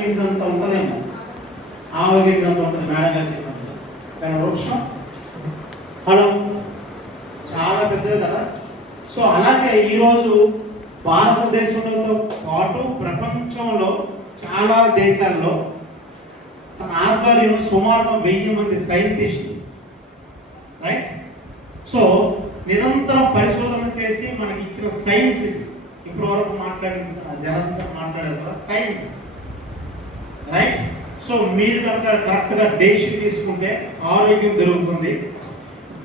గింజంత ఉంటుందేమో, ఆవ గింజంత ఉంటుంది మేడం గారు చెప్పినట్టు. కానీ వృక్షం ఫలం చాలా పెద్దది కదా. సో అలాగే ఈరోజు భారతదేశంతో పాటు ప్రపంచంలో చాలా దేశాల్లో తన ఆధ్వర్యంలో సుమారుగా 1000 మంది సైంటిస్టులు, రైట్. సో నిరంతరం పరిశోధన చేసి మనకి ఇచ్చిన సైన్స్, ఇప్పటి వరకు జనార్దన్ మాట్లాడారు కదా, సైన్స్, రైట్. సో మీరు కనుక కరెక్ట్గా డెసిషన్ తీసుకుంటే ఆరోగ్యం దొరుకుతుంది.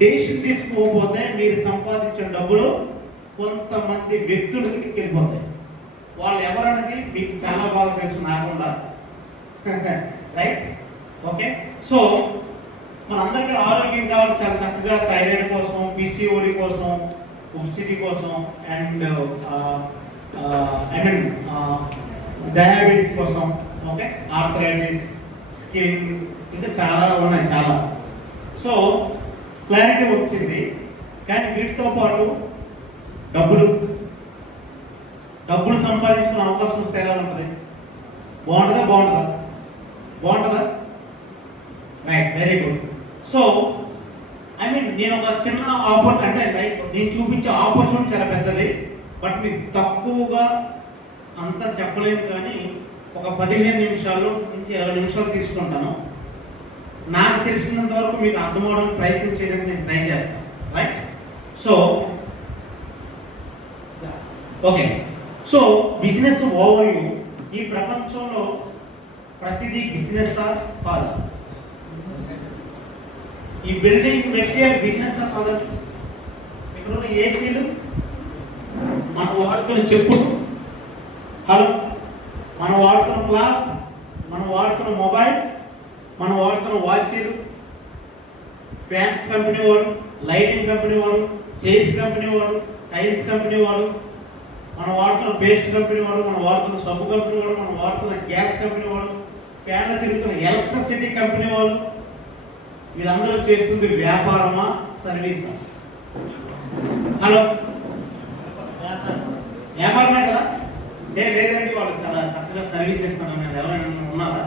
డెసిషన్ తీసుకోకపోతే మీరు సంపాదించిన డబ్బులు కొంతమంది వ్యక్తులకి వెళ్ళిపోతాయి. వాళ్ళు ఎవరనేది మీకు చాలా బాగా తెలుసు, నాకుండా, రైట్. ఓకే. సో మనందరికీ ఆరోగ్యం కావాలి, చాలా చక్కగా థైరాయిడ్ కోసం, పిసిఓడి కోసం, ఒబిసిటీ కోసం, అండ్ డయాబెటీస్ కోసం, ఓకే, ఆర్థరైటిస్, స్కిన్, ఇంకా చాలా ఉన్నాయి, చాలా. సో క్లారిటీ వచ్చింది. కానీ వీటితో పాటు డబ్బులు సంపాదించుకునే అవకాశం వస్తే ఎలా ఉంటుంది? బాగుంటుందా? Right, very good. సో నేను ఒక చిన్న అంటే లైక్ నేను చూపించే ఆపర్చునిటీ చాలా పెద్దది, బట్ మీకు తక్కువగా అంతా చెప్పలేము. కానీ ఒక 15 నిమిషాలు నుంచి 20 నిమిషాలు తీసుకుంటాను. నాకు తెలిసినంత వరకు మీకు అర్థం అవడానికి ప్రయత్నం చేయడానికి నేను ట్రై చేస్తాను, right. So okay. So business overview. ఈ ప్రపంచంలో ప్రతిదీ బిజినెస్ కాదా? ఈ బిల్డింగ్ మెటీరియల్ బిజినెస్ కాదండి. ఇక్కడ ఉన్న ఏసీలు, మనం వాడుతున్న చెప్పులు, మనం వాడుతున్న క్లాత్, మనం వాడుతున్న మొబైల్, మనం వాడుతున్న వాచీలు, ఫ్యాన్స్ కంపెనీ వాడు, లైటింగ్ కంపెనీ వాడు, చైర్స్ కంపెనీ వాడు, టైల్స్ కంపెనీ వాడు, మనం వాడుతున్న పేస్ట్ కంపెనీ వాడు, మనం వాడుతున్న సబ్బు కంపెనీ వాడు, మనం వాడుతున్న గ్యాస్ కంపెనీ వాడు, ఫ్యాన్లు తిరుగుతున్న ఎలక్ట్రిసిటీ కంపెనీ వాడు, వీళ్ళందరూ చేస్తుంది వ్యాపారమా, సర్వీసా? వ్యాపారమే కదా. లేదండి వాళ్ళు చాలా చక్కగా సర్వీస్ ఇస్తాను నేను ఎవరైనా ఉన్నారా?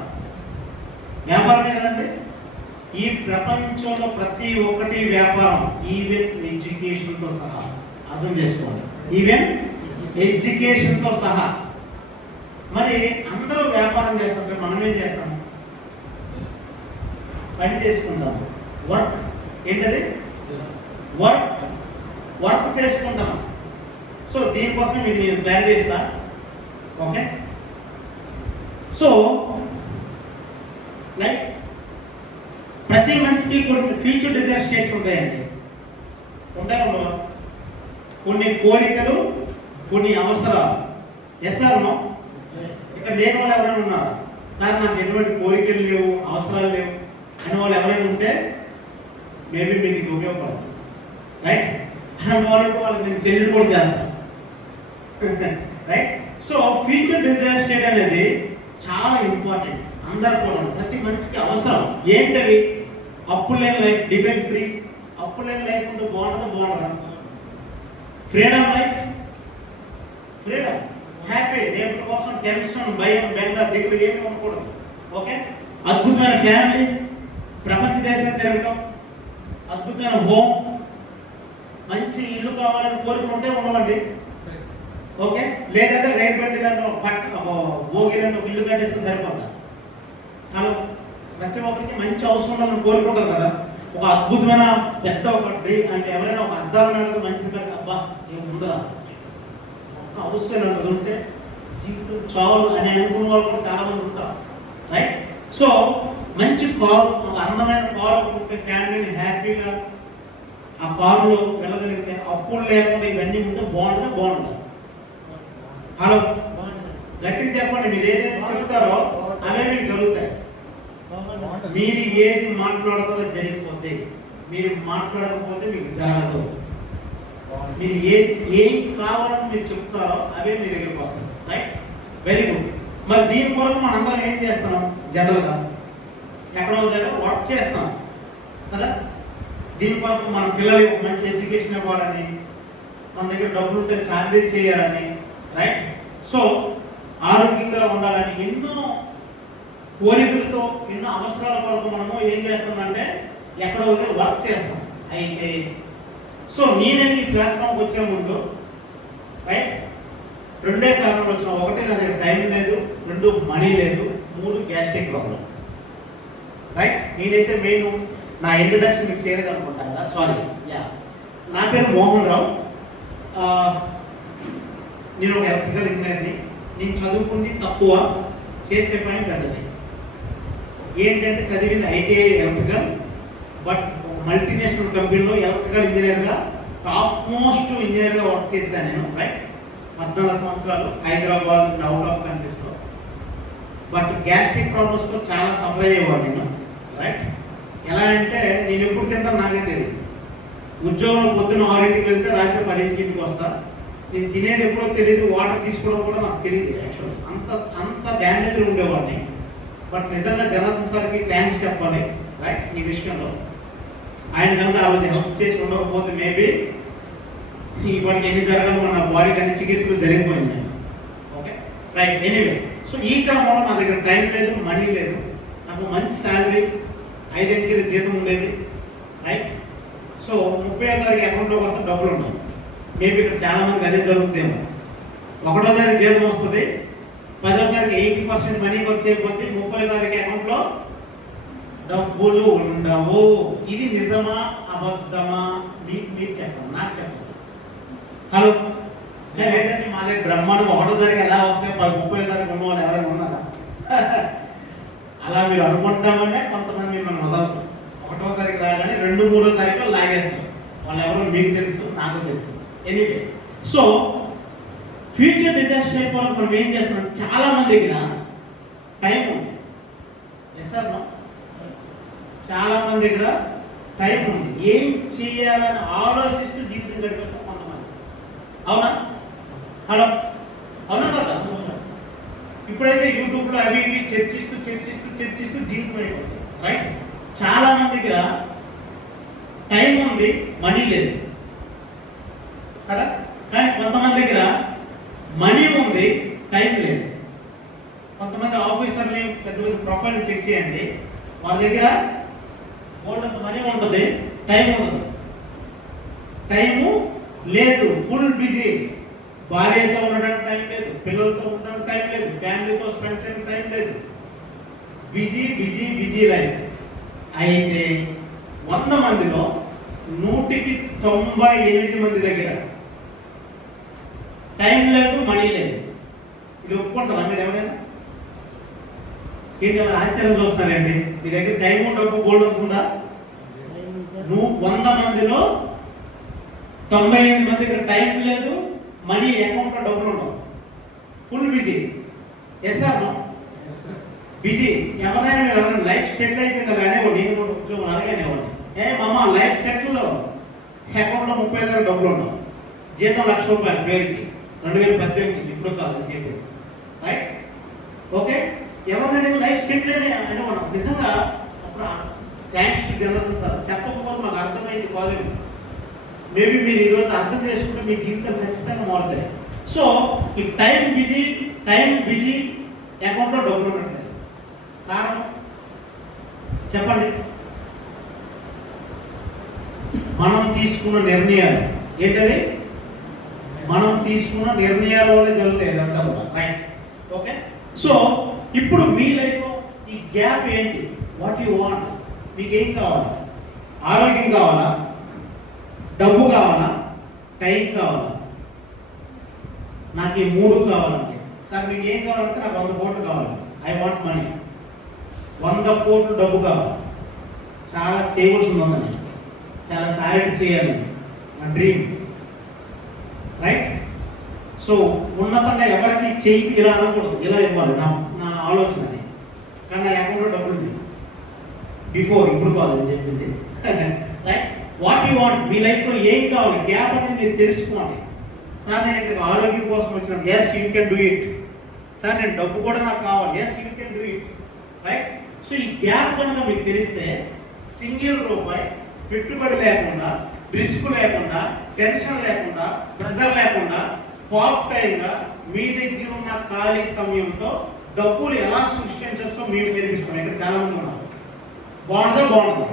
వ్యాపారమే కదండి. ఈ ప్రపంచంలో ప్రతి ఒక్కటి వ్యాపారం, ఈవెన్ ఎడ్యుకేషన్తో సహా. అర్థం చేసుకోండి, ఈవెన్ ఎడ్యుకేషన్తో సహా. మరి అందరూ వ్యాపారం చేస్తుంటే మనం ఏం చేస్తాము? పని చేసుకుంటాము. వర్క్ ఏంటది? వర్క్ చేసుకుంటాము. సో దీనికోసం నేను ప్లాన్ చేస్తా, ఓకే. సో లైక్ ప్రతి మనిషికి కొన్ని ఫ్యూచర్ డిజైర్ స్టేట్స్ ఉంటాయండి. ఉంటాయో కొన్ని కోరికలు, కొన్ని అవసరాలు. Yes or no? ఇక్కడ లేని వాళ్ళు ఎవరైనా ఉన్నారు? సార్ నాకు ఎటువంటి కోరికలు లేవు, అవసరాలు లేవు అని వాళ్ళు ఎవరైనా ఉంటే మేబీ మీకు ఇది ఉపయోగపడదు, రైట్. వాళ్ళకి నేను సెల్యూట్ కూడా చేస్తాను, right. So future desire state అనేది చాలా ఇంపార్టెంట్. అందరు కూడా ప్రతి మనిషికి అవసరం. ఏంటవి? అప్పు లేని లైఫ్, డిపెండ్ ఫ్రీ. అప్పు లేని లైఫ్ ఉంటే బాగుంటుందా? Freedom life, freedom, happy. రేపటి కోసం టెన్షన్, భయం, బెంగ, దిగులు ఏమి ఉండకూడదు, ఓకే. అద్భుతమైన ఫ్యామిలీ, ప్రపంచ దేశం తిరగటం, అద్భుతమైన హోమ్, మంచి ఇల్లు కావాలని కోరుకుంటే ఉండవండి, ఓకే. లేదంటే రైలు బండిలను భోగిలను ఇల్లు కట్టేస్తే సరిపోతా. ప్రతి ఒక్కరికి మంచి అవసరం ఉండాలని కోరుకుంటారు కదా. ఒక అద్భుతమైన పెద్ద ఒక డ్రీమ్ అంటే ఎవరైనా ఒక అద్దాలు నడితే మంచిది కడితే అబ్బా ఏముందా ఒక్క అవసరం అంటది ఉంటే జీవితం చాలు అని అనుకున్న వాళ్ళు కూడా చాలా మంది ఉంటారు, రైట్. సో మంచి కారు, ఒక అందమైన కారు ఉంటే ఫ్యామిలీని హ్యాపీగా ఆ కారులో వెళ్ళగలిగితే, అప్పులు లేకుండా ఇవన్నీ ఉంటే బాగుంటుంది. గట్టిగా చెప్పండి. మీరు ఏదైతే చెప్తారో అవే మీకు జరుగుతాయి. మీరు ఏది మాట్లాడతారో జరిగిపోతే, మీరు మాట్లాడకపోతే మీకు జరగదు. మీరు ఏం కావాలని మీరు చెప్తారో అవే మీ దగ్గరికి వస్తాయి, రైట్. Very good. మరి దీని కొరకు మనం అందరం ఏం చేస్తున్నాం? జనరల్గా ఎక్కడో దగ్గర వర్క్ చేస్తాం కదా. దీని కొరకు మన పిల్లలకి మంచి ఎడ్యుకేషన్ ఇవ్వాలని, మన దగ్గర డబ్బులు ఉంటే చార్జీ చేయాలని, రైట్. సో ఆరోగ్యంగా ఉండాలని ఎన్నో కోరికలతో ఎన్నో అవసరాల కొరకు మనము ఏం చేస్తామంటే ఎక్కడో వర్క్ చేస్తాం. అయితే సో నేనేది ఈ ప్లాట్ఫామ్కి వచ్చే ముందు రైట్ రెండే కారణాలు వచ్చిన. ఒకటి నా దగ్గర టైం లేదు, రెండు మనీ లేదు, మూడు గ్యాస్ట్రిక్ ప్రాబ్లం. రైట్ నేనైతే మెయిన్ నా ఇంట్రడక్షన్ మీకు చేయలేదు అనుకుంటాను కదా, సారీ. యా నా పేరు మోహన్ రావు. నేను ఒక ఎలక్ట్రికల్ ఇంజనీర్ని. నేను చదువుకుంది తక్కువ, చేసే పని పెద్దది. ఏంటంటే చదివింది ఐటీఐ ఎలక్ట్రికల్, బట్ మల్టీనేషనల్ కంపెనీలో ఎలక్ట్రికల్ ఇంజనీర్గా టాప్ మోస్ట్ ఇంజనీర్గా వర్క్ చేశాను నేను. రైట్ 14 సంవత్సరాలు హైదరాబాద్ అవుట్ ఆఫ్ కంట్రీస్లో. బట్ గ్యాస్ట్రిక్ ప్రాబ్లమ్స్తో చాలా సఫర్ అయ్యేవాడు నేను. రైట్ ఎలా అంటే నేను ఎప్పుడు తింటాను నాకే తెలియదు. ఉద్యోగం పొద్దున్న 6ంటికి వెళ్తే రాత్రి 10ంటికి వస్తా. నేను తినేది ఎప్పుడో తెలియదు, వాటర్ తీసుకోవడం కూడా నాకు తెలియదు. యాక్చువల్లీ అంత డ్యామేజ్ ఉండేవాడిని. బట్ నిజంగా జనార్దన్ సార్కి థ్యాంక్స్ చెప్పాలి రైట్ ఈ విషయంలో. ఆయన కనుక ఆ రోజు హెల్ప్ చేసి ఉండకపోతే మేబీ ఇప్పటికి ఎన్ని జరగాలి మన బాడీకి అన్ని చికిత్సలు జరిగిపోయింది. Okay right anyway. సో ఈ క్రమంలో నా దగ్గర టైం లేదు, మనీ లేదు. నాకు మంచి శాలరీ 5 అంకెల జీతం ఉండేది. రైట్ సో 30వ తారీఖు అకౌంట్లోకి వస్తే డబ్బులు ఉన్నాయి. మేబీ ఇక్కడ చాలా మందికి అదే జరుగుతుందేమో. 1వ తారీఖు జీతం వస్తుంది, 10వ తారీఖు 80% మనీ వచ్చేపోతే 30వ తారీఖు అకౌంట్లో డబ్బులు ఉండవు. ఇది నిజమా అబద్ధమా? మీకు చెప్పండి, నాకు చెప్పండి. హలో లేదండి మా దగ్గర బ్రహ్మాండం 1వ తారీఖు ఎలా వస్తే 30వ తారీఖు ఉన్న వాళ్ళు ఎవరైనా ఉన్నారా? అలా మీరు అనుకుంటామంటే కొంతమంది మిమ్మల్ని వదలరు. 1వ తారీఖు రాగానే 2, 3వ తారీఖులో లాగేస్తారు. వాళ్ళు ఎవరో మీకు తెలుసు, నాకు తెలుసు. ఎనీవే సో ఫ్యూచర్ డిజాస్టర్ అయిపోవడం మనం ఏం చేస్తున్నాం, చాలా మంది దగ్గర టైం ఉంది. Yes sir no? చాలా మంది దగ్గర టైం ఉంది. ఏం చేయాలని ఆలోచిస్తూ జీవితం గడిపేస్తాం కొంతమంది. అవునా? హలో అవునా కదా? ఇప్పుడైతే యూట్యూబ్లో అవి ఇవి చర్చిస్తూ జీవితం అయిపోతుంది. రైట్ చాలా మంది దగ్గర టైం ఉంది, మనీ లేదు కదా. కానీ కొంతమంది దగ్గర మనీ ఉంది, టైం లేదు. కొంతమంది ఆఫీసర్ని పెద్ద పెద్ద ప్రొఫైల్ చెక్ చేయండి, వాళ్ళ దగ్గర బోల్డంత మనీ ఉంటుంది, టైం ఉండదు. టైము లేదు, ఫుల్ బిజీ. భార్యతో ఉండడానికి టైం లేదు, పిల్లలతో ఉండడానికి టైం లేదు, ఫ్యామిలీతో స్పెండ్ చేయడానికి టైం లేదు. Busy life. అయితే 100 మందిలో 198 మంది దగ్గర టైం లేదు, మనీ లేదు. ఇది ఒప్పుకుంటారా మీరు ఎవరైనా? ఏంటి అలా ఆశ్చర్యం చూస్తున్నారండి? మీ దగ్గర టైం డబ్బు గోల్డ్ ఉంటుందా? 100 మందిలో 98 మంది దగ్గర టైం లేదు, మనీ అకౌంట్లో డబ్బులు ఉండవు, full busy. Yes sir no? Busy. ఎవరైనా మీరు లైఫ్ సెటిల్ అయిపోయిందా అనేవాడు, నేను కూడా ఉద్యోగం అలాగనేవాడిని. మామ లైఫ్ సెటిల్లో అకౌంట్లో 30,000 డబ్బులు ఉండవు, జీతం ₹1,00,000 పేరుకి 2018 ఇప్పుడు కాదు చెప్పేది. Right okay. ఎవరైనా లైఫ్ సెటిల్ అనేవాడు నిజంగా. అప్పుడు థ్యాంక్స్ టు జనార్దన్ సార్. చెప్పకపోతే మాకు అర్థమైంది కాదేమో. మేబీ మీరు ఈరోజు అర్థం చేసుకుంటే మీ జీవితం ఖచ్చితంగా మారుతాయి. సో ఈ టైం బిజీ అకౌంట్లో డబ్బులు ఉండట్లేదు. కారణం చెప్పండి. మనం తీసుకున్న నిర్ణయాలు ఏంటవి? మనం తీసుకున్న నిర్ణయాల వల్ల జరుగుతాయి ఇదంతా కూడా. Right okay. సో ఇప్పుడు మీ లైఫ్లో ఈ గ్యాప్ ఏంటి? What you want? మీకు ఏం కావాలి? ఆరోగ్యం కావాలా? డబ్బు కావాలా? టైం కావాలా? నాకు ఈ 3 కావాలండి. సార్ మీకు ఏం కావాలంటే నాకు 100 కోట్లు కావాలి. I want money. 100 కోట్లు డబ్బు కావాలి. చాలా చేయవలసింది ఉందని, చాలా చారిటీ చేయాలని నా డ్రీమ్. రైట్ సో ఉన్నతంగా ఎవరికి చేయి ఇలా అనకూడదు, ఇలా ఇవ్వాలి నా ఆలోచన అది. కానీ నా అకౌంట్లో డబ్బులు ఉంది. ఇప్పుడు కాదు అని చెప్పింది. Right what you want? మీ లైఫ్లో ఏం కావాలి? గ్యాప్ అనేది మీరు తెలుసుకోండి. సార్ నేను ఇక్కడ ఆరోగ్యం కోసం వచ్చినాను, yes you can do it. Sir నేను డబ్బు కూడా నాకు కావాలి, yes you can do it. Right so ఈ గ్యాప్ కనుక మీకు తెలిస్తే ₹1 పెట్టుబడి లేకుండా, రిస్క్ లేకుండా, టెన్షన్ లేకుండా, ప్రెజర్ లేకుండా పార్ట్ టైంగా మీ దగ్గర ఉన్న ఖాళీ సమయంతో డబ్బులు ఎలా సృష్టించవచ్చో మీకు నేర్పిస్తాం. ఇక్కడ చాలా మంది ఉన్నారు. బాగుంటుందా?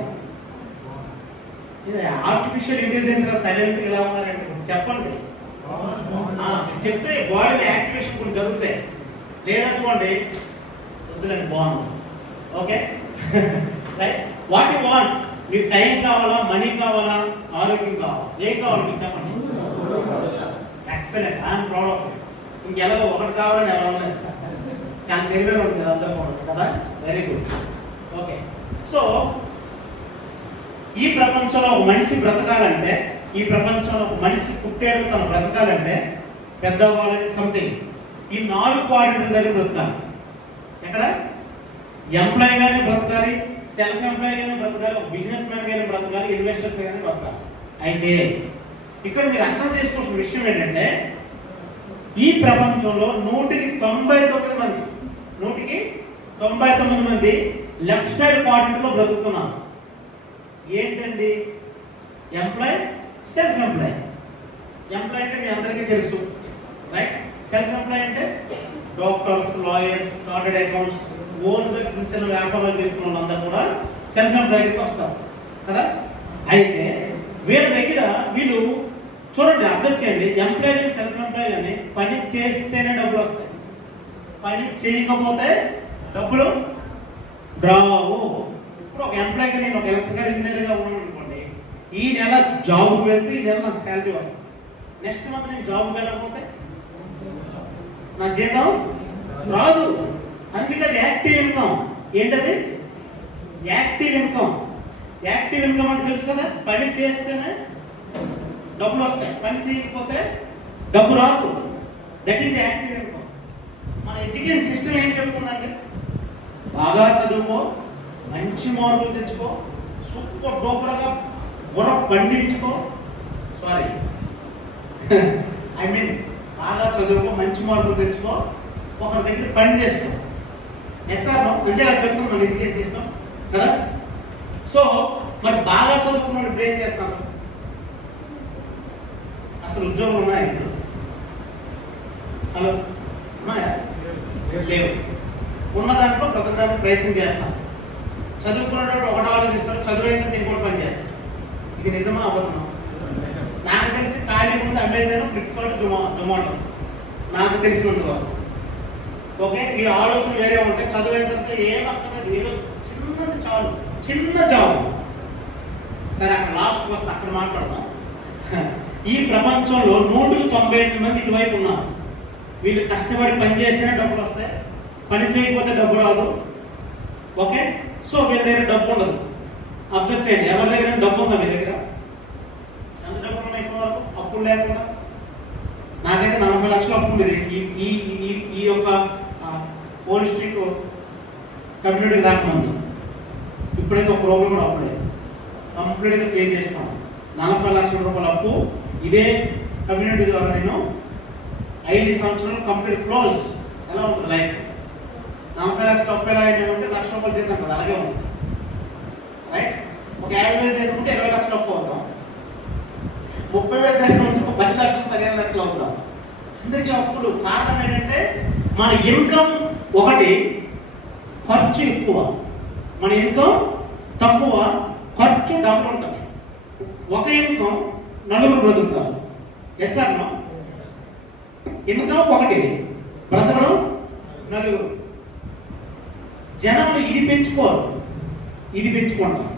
ఇది ఆర్టిఫిషియల్ ఇంటెలిజెన్స్ సైలెంట్ ఎలా ఉన్నారంటే చెప్పండి. చెప్తే బాడీ యాక్టివేషన్ కొన్ని జరుగుతాయి. లేదనుకోండి వద్దులండి, బాగుంది. Okay right. What you want? మీకు టైం కావాలా, మనీ కావాలా, ఆరోగ్యం కావాలా? ఏం కావాలి మీకు చెప్పండి. Excellent, I'm proud of you. ఇంకెలాగో ఒకటి కావాలని ఎవరు లేదు, చాలా తెలివే ఉంటుంది అంతా కదా. Very good. ఓకే, సో ఈ ప్రపంచంలో ఒక మనిషి బ్రతకాలంటే, ఈ ప్రపంచంలో ఒక మనిషి పుట్టేడు తను బ్రతకాలంటే పెద్దవాళ్ళని సంథింగ్ ఈ 4 క్వాలిటీల దగ్గర బ్రతకాలి. ఎక్కడ? ఎంప్లాయ్ గానే బ్రతకాలి, సెల్ఫ్ ఎంప్లాయ్ గానే బ్రతకాలి, ఒక బిజినెస్ మ్యాన్ గానే బ్రతకాలి, ఇన్వెస్టర్స్ గానే బ్రతకాలి. అయితే ఇక్కడ మీరు అర్థం చేసుకోవాల్సిన విషయం ఏంటంటే, ఈ ప్రపంచంలో 199 మంది లెఫ్ట్ సైడ్ క్వాడ్రంట్లో బ్రతుకుతున్నారు. ఏంటండి? Employee, self employee. ఎంప్లాయ్ అంటే మీ అందరికీ తెలుసు, రైట్? సెల్ఫ్ ఎంప్లాయ్ అంటే డాక్టర్స్, లాయర్స్, చార్టెడ్ అకౌంట్స్, ఓన్గా చిన్న చిన్న వ్యాపారాలు చేసుకున్న వాళ్ళందరూ కూడా సెల్ఫ్ ఎంప్లాయ్ కింద వస్తారు కదా. అయితే వీళ్ళ దగ్గర వీళ్ళు చూడండి, అబ్జర్వ్ చేయండి, ఎంప్లాయ్ కానీ సెల్ఫ్ ఎంప్లాయ్ కానీ పని చేస్తేనే డబ్బులు వస్తాయి, పని చేయకపోతే డబ్బులు రావు. ఇప్పుడు ఒక ఎంప్లాయ్కి నేను ఒక ఎలక్ట్రికల్ ఇంజనీర్గా ఉన్నాను అనుకోండి, ఈ నెల జాబ్కి వెళ్తే ఈ నెల నాకు శాలరీ వస్తుంది. నెక్స్ట్ మంత్ నేను జాబ్కి వెళ్ళకపోతే నా జీతం రాదు. అందుకే అది యాక్టివ్ ఇన్కమ్. ఏంటది? Active income. యాక్టివ్ ఇన్కమ్ అంటే తెలుసు కదా, పని చేస్తేనే డబ్బులు వస్తాయి, పని చేయకపోతే డబ్బు రాదు. That is active income. మన ఎడ్యుకేషన్ సిస్టమ్ ఏం చెప్తుందంటే, బాగా చదువుకో, మంచి మార్కులు తెచ్చుకో, సూపర్ డూపర్గా బుర్ర పండించుకో, సారీ ఐ మీన్ బాగా చదువుకో, మంచి మార్కులు తెచ్చుకో, ఒకరి దగ్గర పని చేసుకో. ఎస్ఆర్ అంతేగా చెప్తుంది మన ఎడ్యుకేషన్ సిస్టమ్ కదా. సో మరి బాగా చదువుకున్నాడు ఇప్పుడు ఏం చేస్తాను? అసలు ఉద్యోగం ఉన్నాయా? హలో, ఉన్నాయా? లేవు. ఉన్న దాంట్లో బ్రతకడానికి ప్రయత్నం చేస్తాం. చదువుకున్నప్పుడు ఒకటి ఆలోచిస్తారు, చదువు అయితే ఇంకోటి పని చేస్తాం. ఇది నిజమా అబద్ధమా? నాకు తెలిసి ఖాళీ ముందు అమెజాన్, ఫ్లిప్కార్ట్, జొమాటో నాకు తెలిసినంత వరకు. ఓకే, ఈ ఆలోచన వేరే ఉంటాయి. చదువు అయిన తర్వాత ఏమక్కర్లేదు, ఏదో చిన్నది చాలు, చిన్న జాబ్. సరే, అక్కడ లాస్ట్కి వస్తే అక్కడ మాట్లాడదాం. ఈ ప్రపంచంలో 198 మంది ఇటువైపు ఉన్నారు. వీళ్ళు కష్టపడి పని చేస్తేనే డబ్బులు వస్తాయి, పని చేయకపోతే డబ్బు రాదు. ఓకే, సో వీళ్ళ దగ్గర డబ్బు ఉండదు. అబ్జర్వ్ చేయండి, ఎవరి దగ్గర డబ్బు ఉందా మీ దగ్గర? ఎంత డబ్బులు ఉన్నాయి ఇప్పటి వరకు అప్పులు లేకుండా? నాకైతే 40 లక్షలు అప్పు ఉండేది ఈ యొక్క పోలిస్టిక్ కమ్యూనిటీ రాకముందు. ఇప్పుడైతే ఒక రూపాయి కూడా అప్పుడే కంప్లీట్గా క్లియర్ చేసుకున్నాను. 40 లక్షల రూపాయల అప్పు ఇదే కమ్యూనిటీ ద్వారా నేను 5 సంవత్సరాలు కంప్లీట్ క్లోజ్. ఎలా ఉంటుంది లైఫ్? 40 లక్షల అప్పు ఎలా అయినా ఉంటే 1 లక్ష రూపాయలు చేద్దాం కదా, అలాగే ఉంటుంది రైట్. ఒక 50,000 చేద్దాం ఉంటే 20 లక్షలు అప్పు అవుతాం. 30,000 చేద్దాం ఉంటే 10 లక్షలు 15 లక్షలు అవుతాం. అందరికీ అప్పులు. కారణం ఏంటంటే మన ఇన్కమ్ ఒకటి, ఖర్చు ఎక్కువ. మన ఇన్కమ్ తక్కువ, ఖర్చు డబ్బులు ఉంటుంది. ఒక ఇన్కమ్ నలుగురు బ్రతుకుతారు. Yes sir? ఇన్కమ్ ఒకటి, బ్రతకడం నలుగురు. జనాలు ఇది పెంచుకోరు, ఇది పెంచుకుంటారు.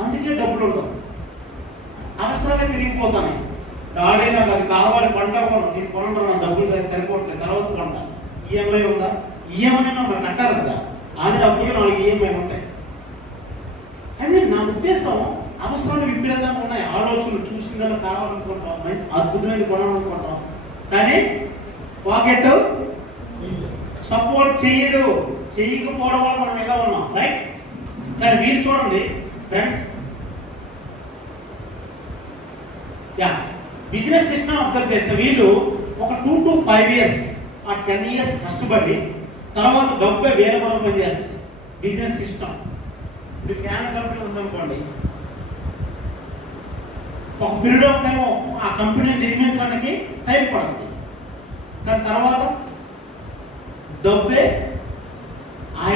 అందుకే డబ్బులు ఉండవు, అవసరాలే పెరిగిపోతాయి. డాడీ నాకు అది కావాలి, పంట కొను, నేను కొనడం నా డబ్బులు సరిపోవట్లేదు, తర్వాత కొంట. ఈఎంఐ ఉందా? ఈఎంఐ మరి కట్టాలి కదా, ఆల్రెడీ అప్పటికే 4 ఈఎంఐ ఉంటాయి. అంటే నా ఉద్దేశం, అవసరాలు విపరీతంగా ఉన్నాయి. ఆలోచనలు చూసిందని కావాలనుకుంటాం, మంచి అద్భుతమైనది కొనాలనుకుంటాం, కానీ పాకెట్ సపోర్ట్ చేయదు. చేయకపోవడం వల్ల మనం ఎలా ఉన్నాం, రైట్? కానీ మీరు చూడండి ఫ్రెండ్స్, బిజినెస్ సిస్టమ్ అబ్జర్వ్ చేస్తే వీళ్ళు ఒక 2 to 5 years ఆ 10 years కష్టపడి తర్వాత 70,000 కూడా పనిచేస్తుంది బిజినెస్ సిస్టమ్. ఇప్పుడు ఫ్యాన్ కంపెనీ ఉందనుకోండి, ఒక పీరియడ్ ఆఫ్ టైం ఆ కంపెనీని నిర్మించడానికి టైం పడుతుంది. కానీ తర్వాత డబ్బే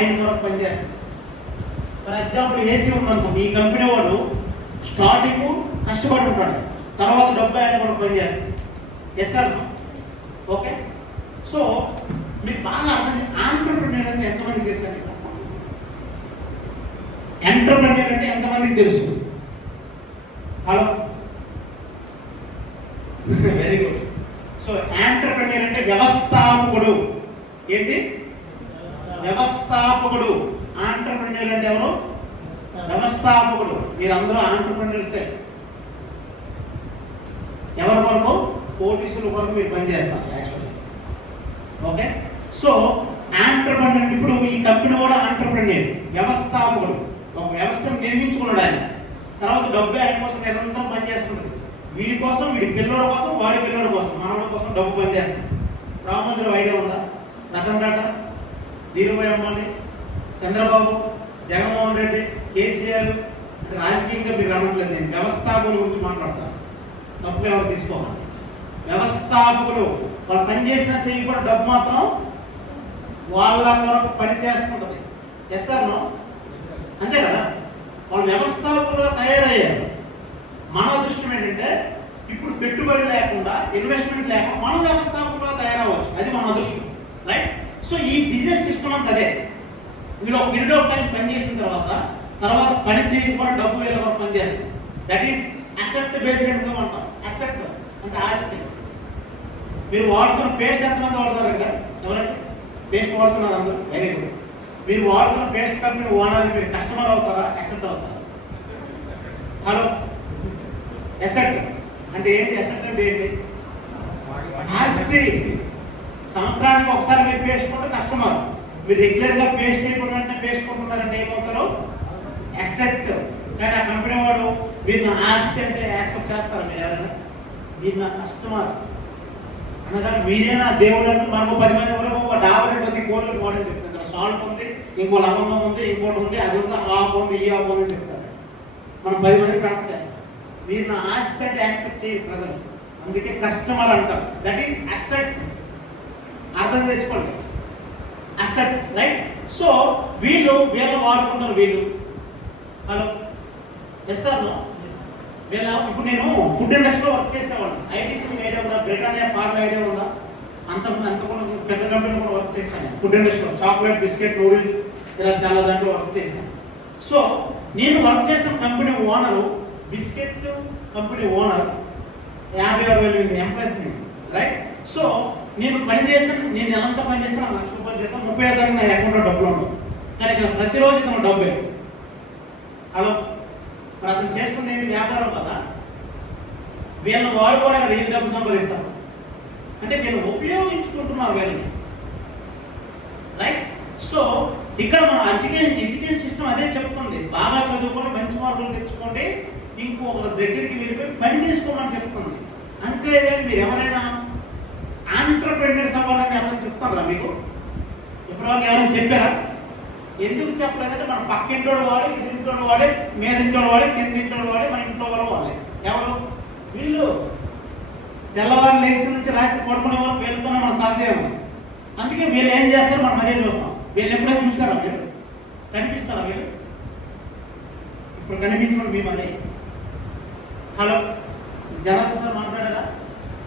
ఆయన కొరకు పనిచేస్తుంది. ఫర్ ఎగ్జాంపుల్ ఏసీ ఉందనుకోండి, ఈ కంపెనీ వాడు స్టార్టింగ్ కష్టపడి ఉంటాడు, తర్వాత డబ్బు ఆయన కొరకు పనిచేస్తుంది. Yes sir, okay. సో మీకు బాగా అర్థం, ఆంటర్‌ప్రెన్యూర్ అంటే ఎంతమందికి తెలుసు అండి? ఎంటర్‌ప్రెన్యూర్ అంటే ఎంతమందికి తెలుసు? Hello, very good. So entrepreneur అంటే వ్యవస్థాపకుడు. ఏంటి? వ్యవస్థాపకుడు. ఆంటర్‌ప్రెన్యూర్ అంటే ఎవరు? వ్యవస్థాపకుడు. మీరందరూ ఆంటర్‌ప్రెన్యూర్సే. ఎవరి కొరకు? పోలీసుల కొరకు మీరు పనిచేస్తారు యాక్చువల్లీ. ఓకే. సో ఆంటర్‌ప్రెన్యూర్, ఇప్పుడు ఈ కంపెనీ కూడా ఆంటర్‌ప్రెన్యూర్, వ్యవస్థాపకుడు. ఒక వ్యవస్థను నిర్మించుకున్నాడు ఆయన, తర్వాత డబ్బు ఆయన కోసం నిరంతరం పనిచేస్తుంది. వీడి కోసం, వీడి పిల్లల కోసం, వాడి పిల్లల కోసం, మానవుల కోసం డబ్బు పనిచేస్తుంది. రామోజీరావు ఐడియా ఉందా? రతన్ టాటా, ధీరుభాయ్ అంబానీ, చంద్రబాబు, జగన్మోహన్ రెడ్డి, కేసీఆర్. అంటే రాజకీయంగా మీరు అనట్లేదు, నేను వ్యవస్థాపకుల గురించి మాట్లాడతాను, తప్పుగా ఎవరు తీసుకోవాలి. వ్యవస్థాపకులు వాళ్ళు పనిచేసినా చేయకుండా డబ్బు మాత్రం వాళ్ళ కొరకు పని చేస్తుంటుంది. Yes sir, no? అంతే కదా. వాళ్ళు వ్యవస్థాపకులుగా తయారయ్యారు. మన అదృష్టం ఏంటంటే ఇప్పుడు పెట్టుబడి లేకుండా, ఇన్వెస్ట్మెంట్ లేకుండా మనం వ్యవస్థాపకులుగా తయారవచ్చు. అది మన అదృష్టం, రైట్? సో ఈ బిజినెస్ సిస్టమ్ అంతా అదే. వీళ్ళు ఒక పీరియడ్ ఆఫ్ టైం పనిచేసిన తర్వాత పని చేయకుండా డబ్బు వీళ్ళ వరకు పనిచేస్తుంది. That is asset based income అంటాం. అసెట్ అంటే ఆస్తి. మీరు వాడుతున్న పేస్ట్ ఎంతమంది వాడతారు ఇక్కడ? ఎవరంటే పేస్ట్ వాడుతున్నారు అందరూ? Very good. మీరు వాడుతున్న పేస్ట్ కంపెనీ ఓనర్, మీరు కస్టమర్ అవుతారా, అసెట్ అవుతారా? హలో, అసెట్ అంటే ఏంటి? అసెట్ అంటే ఏంటి? ఆస్తి. సంవత్సరానికి ఒకసారి మీరు పేస్ట్ కొంటే కస్టమర్. మీరు రెగ్యులర్గా పేస్ట్ చేయకుండా పేస్ట్ కొంటున్నారంటే ఏమవుతారు? అసెట్. కానీ ఆ కంపెనీ వాడు మీరు నా ఆస్తి అంటే యాక్సెప్ట్ చేస్తారా? మీరు ఎవరైనా? మీరు నా కస్టమర్ అనగానే మీరే నా దేవుడు అంటే మనకు 10 మంది వరకు ఒక డాబర్ 10 కోట్లు వాడని చెప్తారు. సాల్ట్ ఉంది, ఇంకో లవంగం ఉంది, ఇంకోటి ఉంది, అది ఉంది, ఆ ఉంది, ఈ ఆపు ఉంది అని చెప్తారు. మనం 10 మంది కనెక్ట్ చేస్తాం. మీరు నా ఆస్తి అంటే యాక్సెప్ట్ చేయరు ప్రజలు, అందుకే కస్టమర్ అంటారు. That is asset. అర్థం చేసుకోండి, అసెట్, రైట్? సో వీళ్ళు వాడుకుంటారు వీళ్ళు. Hello, yes sir, no? వీళ్ళ ఇప్పుడు నేను ఫుడ్ ఇండస్ట్రీలో వర్క్ చేసేవాడిని. ఐటీసీ మీకు ఐడియా ఉందా? బ్రిటానియా ఫార్మా ఐడియా ఉందా? అంత కూడా పెద్ద కంపెనీ కూడా వర్క్ చేశాను ఫుడ్ ఇండస్ట్రీలో. చాక్లెట్, బిస్కెట్, నూడిల్స్, ఇలా చాలా దాంట్లో వర్క్ చేశాను. సో నేను వర్క్ చేసిన company owner, biscuit company owner, 56,000 employees మేము, రైట్? సో నేను నెలంతా పని చేసిన ₹1,00,000 జీతం, 35 తారీఖు నా అకౌంట్లో డబ్బులు ఉండవు. కానీ ఇక్కడ ప్రతిరోజు తన డబ్బే. హలో, మరి అతను చేస్తుంది ఏంటి? వ్యాపారం కదా. వీళ్ళని వాడుకోవడం కదా ఈ డబ్బు సంపాదిస్తారు. అంటే వీళ్ళు ఉపయోగించుకుంటున్నారు వీళ్ళని, రైట్? సో ఇక్కడ మన ఎడ్యుకేషన్ సిస్టమ్ అదే చెప్తుంది. బాగా చదువుకొని మంచి మార్కులు తెచ్చుకోండి, ఇంకొకరి దగ్గరికి వెళ్ళిపోయి పని చేసుకోమని చెప్తుంది. అంతేగాని మీరు ఎవరైనా ఆంటర్‌ప్రెన్యూర్స్ అవ్వాలని ఎవరైనా చెప్తారా మీకు? ఇప్పటివరకు ఎవరైనా చెప్పారా? ఎందుకు చెప్పలేదంటే మన పక్కింటోడు వాడే, ఎదురింటోడు వాడే, మీదింటోడు వాడే, కిందింటోడు వాడే, మన ఇంట్లో వాళ్ళు వాడే. ఎవరు? వీళ్ళు. తెల్లవారు లేచి నుంచి రాత్రి పడుకునే వరకు వీళ్ళతోనే మన సాధ్యం. అందుకే వీళ్ళు ఏం చేస్తారు మనం అదే చూస్తాం. వీళ్ళు ఎప్పుడైనా చూస్తారా? మీరు కనిపిస్తారా? వీళ్ళు ఇప్పుడు కనిపించడం మేము అదే. హలో, జనార్దన్ సార్ మాట్లాడారా?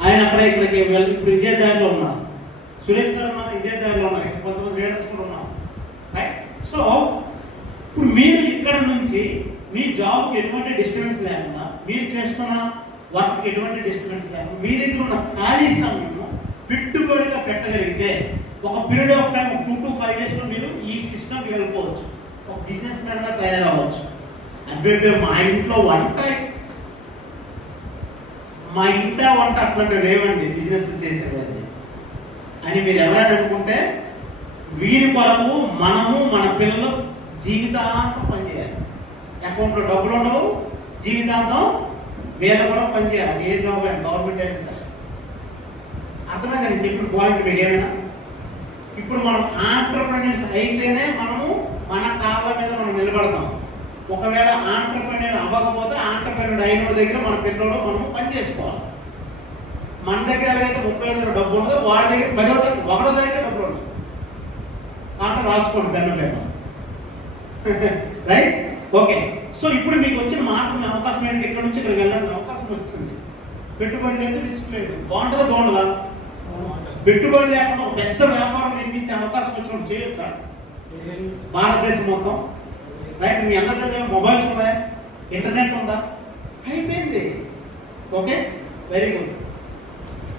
ఆయన అప్పుడే ఇక్కడికి ఇప్పుడు ఇదే దారిలో ఉన్నారు. సురేష్ గారు ఉన్నారు, ఇదే దారిలో ఉన్నారు. ఇక్కడ కొంతమంది లీడర్స్ కూడా ఉన్నారు, రైట్? సో ఇప్పుడు మీరు ఇక్కడ నుంచి మీ జాబ్కి ఎటువంటి డిస్టర్బెన్స్ లేకుండా, మీరు చేస్తున్న వర్క్కి ఎటువంటి డిస్టర్బెన్స్ లేకుండా, మీ దగ్గర ఉన్న ఖాళీ సమయంలో పెట్టుబడిగా పెట్టగలిగితే ఒక పీరియడ్ ఆఫ్ టైం 2 to 5 yearsలో మీరు ఈ సిస్టమ్కి వెళ్ళిపోవచ్చు, ఒక బిజినెస్ మ్యాన్గా తయారవ్వచ్చు. అంటే మా ఇంట్లో వంట అట్లాంటివి లేవండి బిజినెస్ చేసేది అని మీరు ఎవరైనా అనుకుంటే, వీరి కొరకు మనము మన పిల్లలు జీవితాంతం పనిచేయాలి. అకౌంట్లో డబ్బులు ఉండవు, జీవితాంతం వీళ్ళ కూడా పనిచేయాలి. ఏ జాబ్ అయినా, గవర్నమెంట్ అయినా సరే. అర్థమైందా నేను చెప్పిన పాయింట్ మీకు ఏమైనా? ఇప్పుడు మనం ఆంటర్‌ప్రెన్యూర్స్ అయితేనే మనము మన కాళ్ళ మీద మనం నిలబడతాం. ఒకవేళ ఆంటర్‌ప్రెన్యూర్ అవ్వకపోతే ఆంటర్‌ప్రెన్యూర్ అయినోడి దగ్గర మన పిల్లలు మనము పని చేసుకోవాలి. మన దగ్గర ఎలాగైతే 35 డబ్బు ఉండదో వాడి దగ్గర 10వ తారీఖు 1వ తారీఖు డబ్బులు ఉండదు. అంటే రాసుకోండి pen paper. Right, okay. So ఇప్పుడు మీకు వచ్చిన మార్పు అవకాశం ఏంటి? ఇక్కడ నుంచి ఇక్కడికి వెళ్ళడానికి అవకాశం వస్తుంది. పెట్టుబడి లేదు, రిస్క్ లేదు. బాగుంటుందా? పెట్టుబడి లేకుండా ఒక పెద్ద వ్యాపారం నిర్మించే అవకాశం వచ్చినప్పుడు చేయొచ్చా? భారతదేశం మొత్తం, రైట్. మీ అందరి దగ్గర మొబైల్స్ ఉన్నాయా? ఇంటర్నెట్ ఉందా? అయిపోయింది. Okay, very good.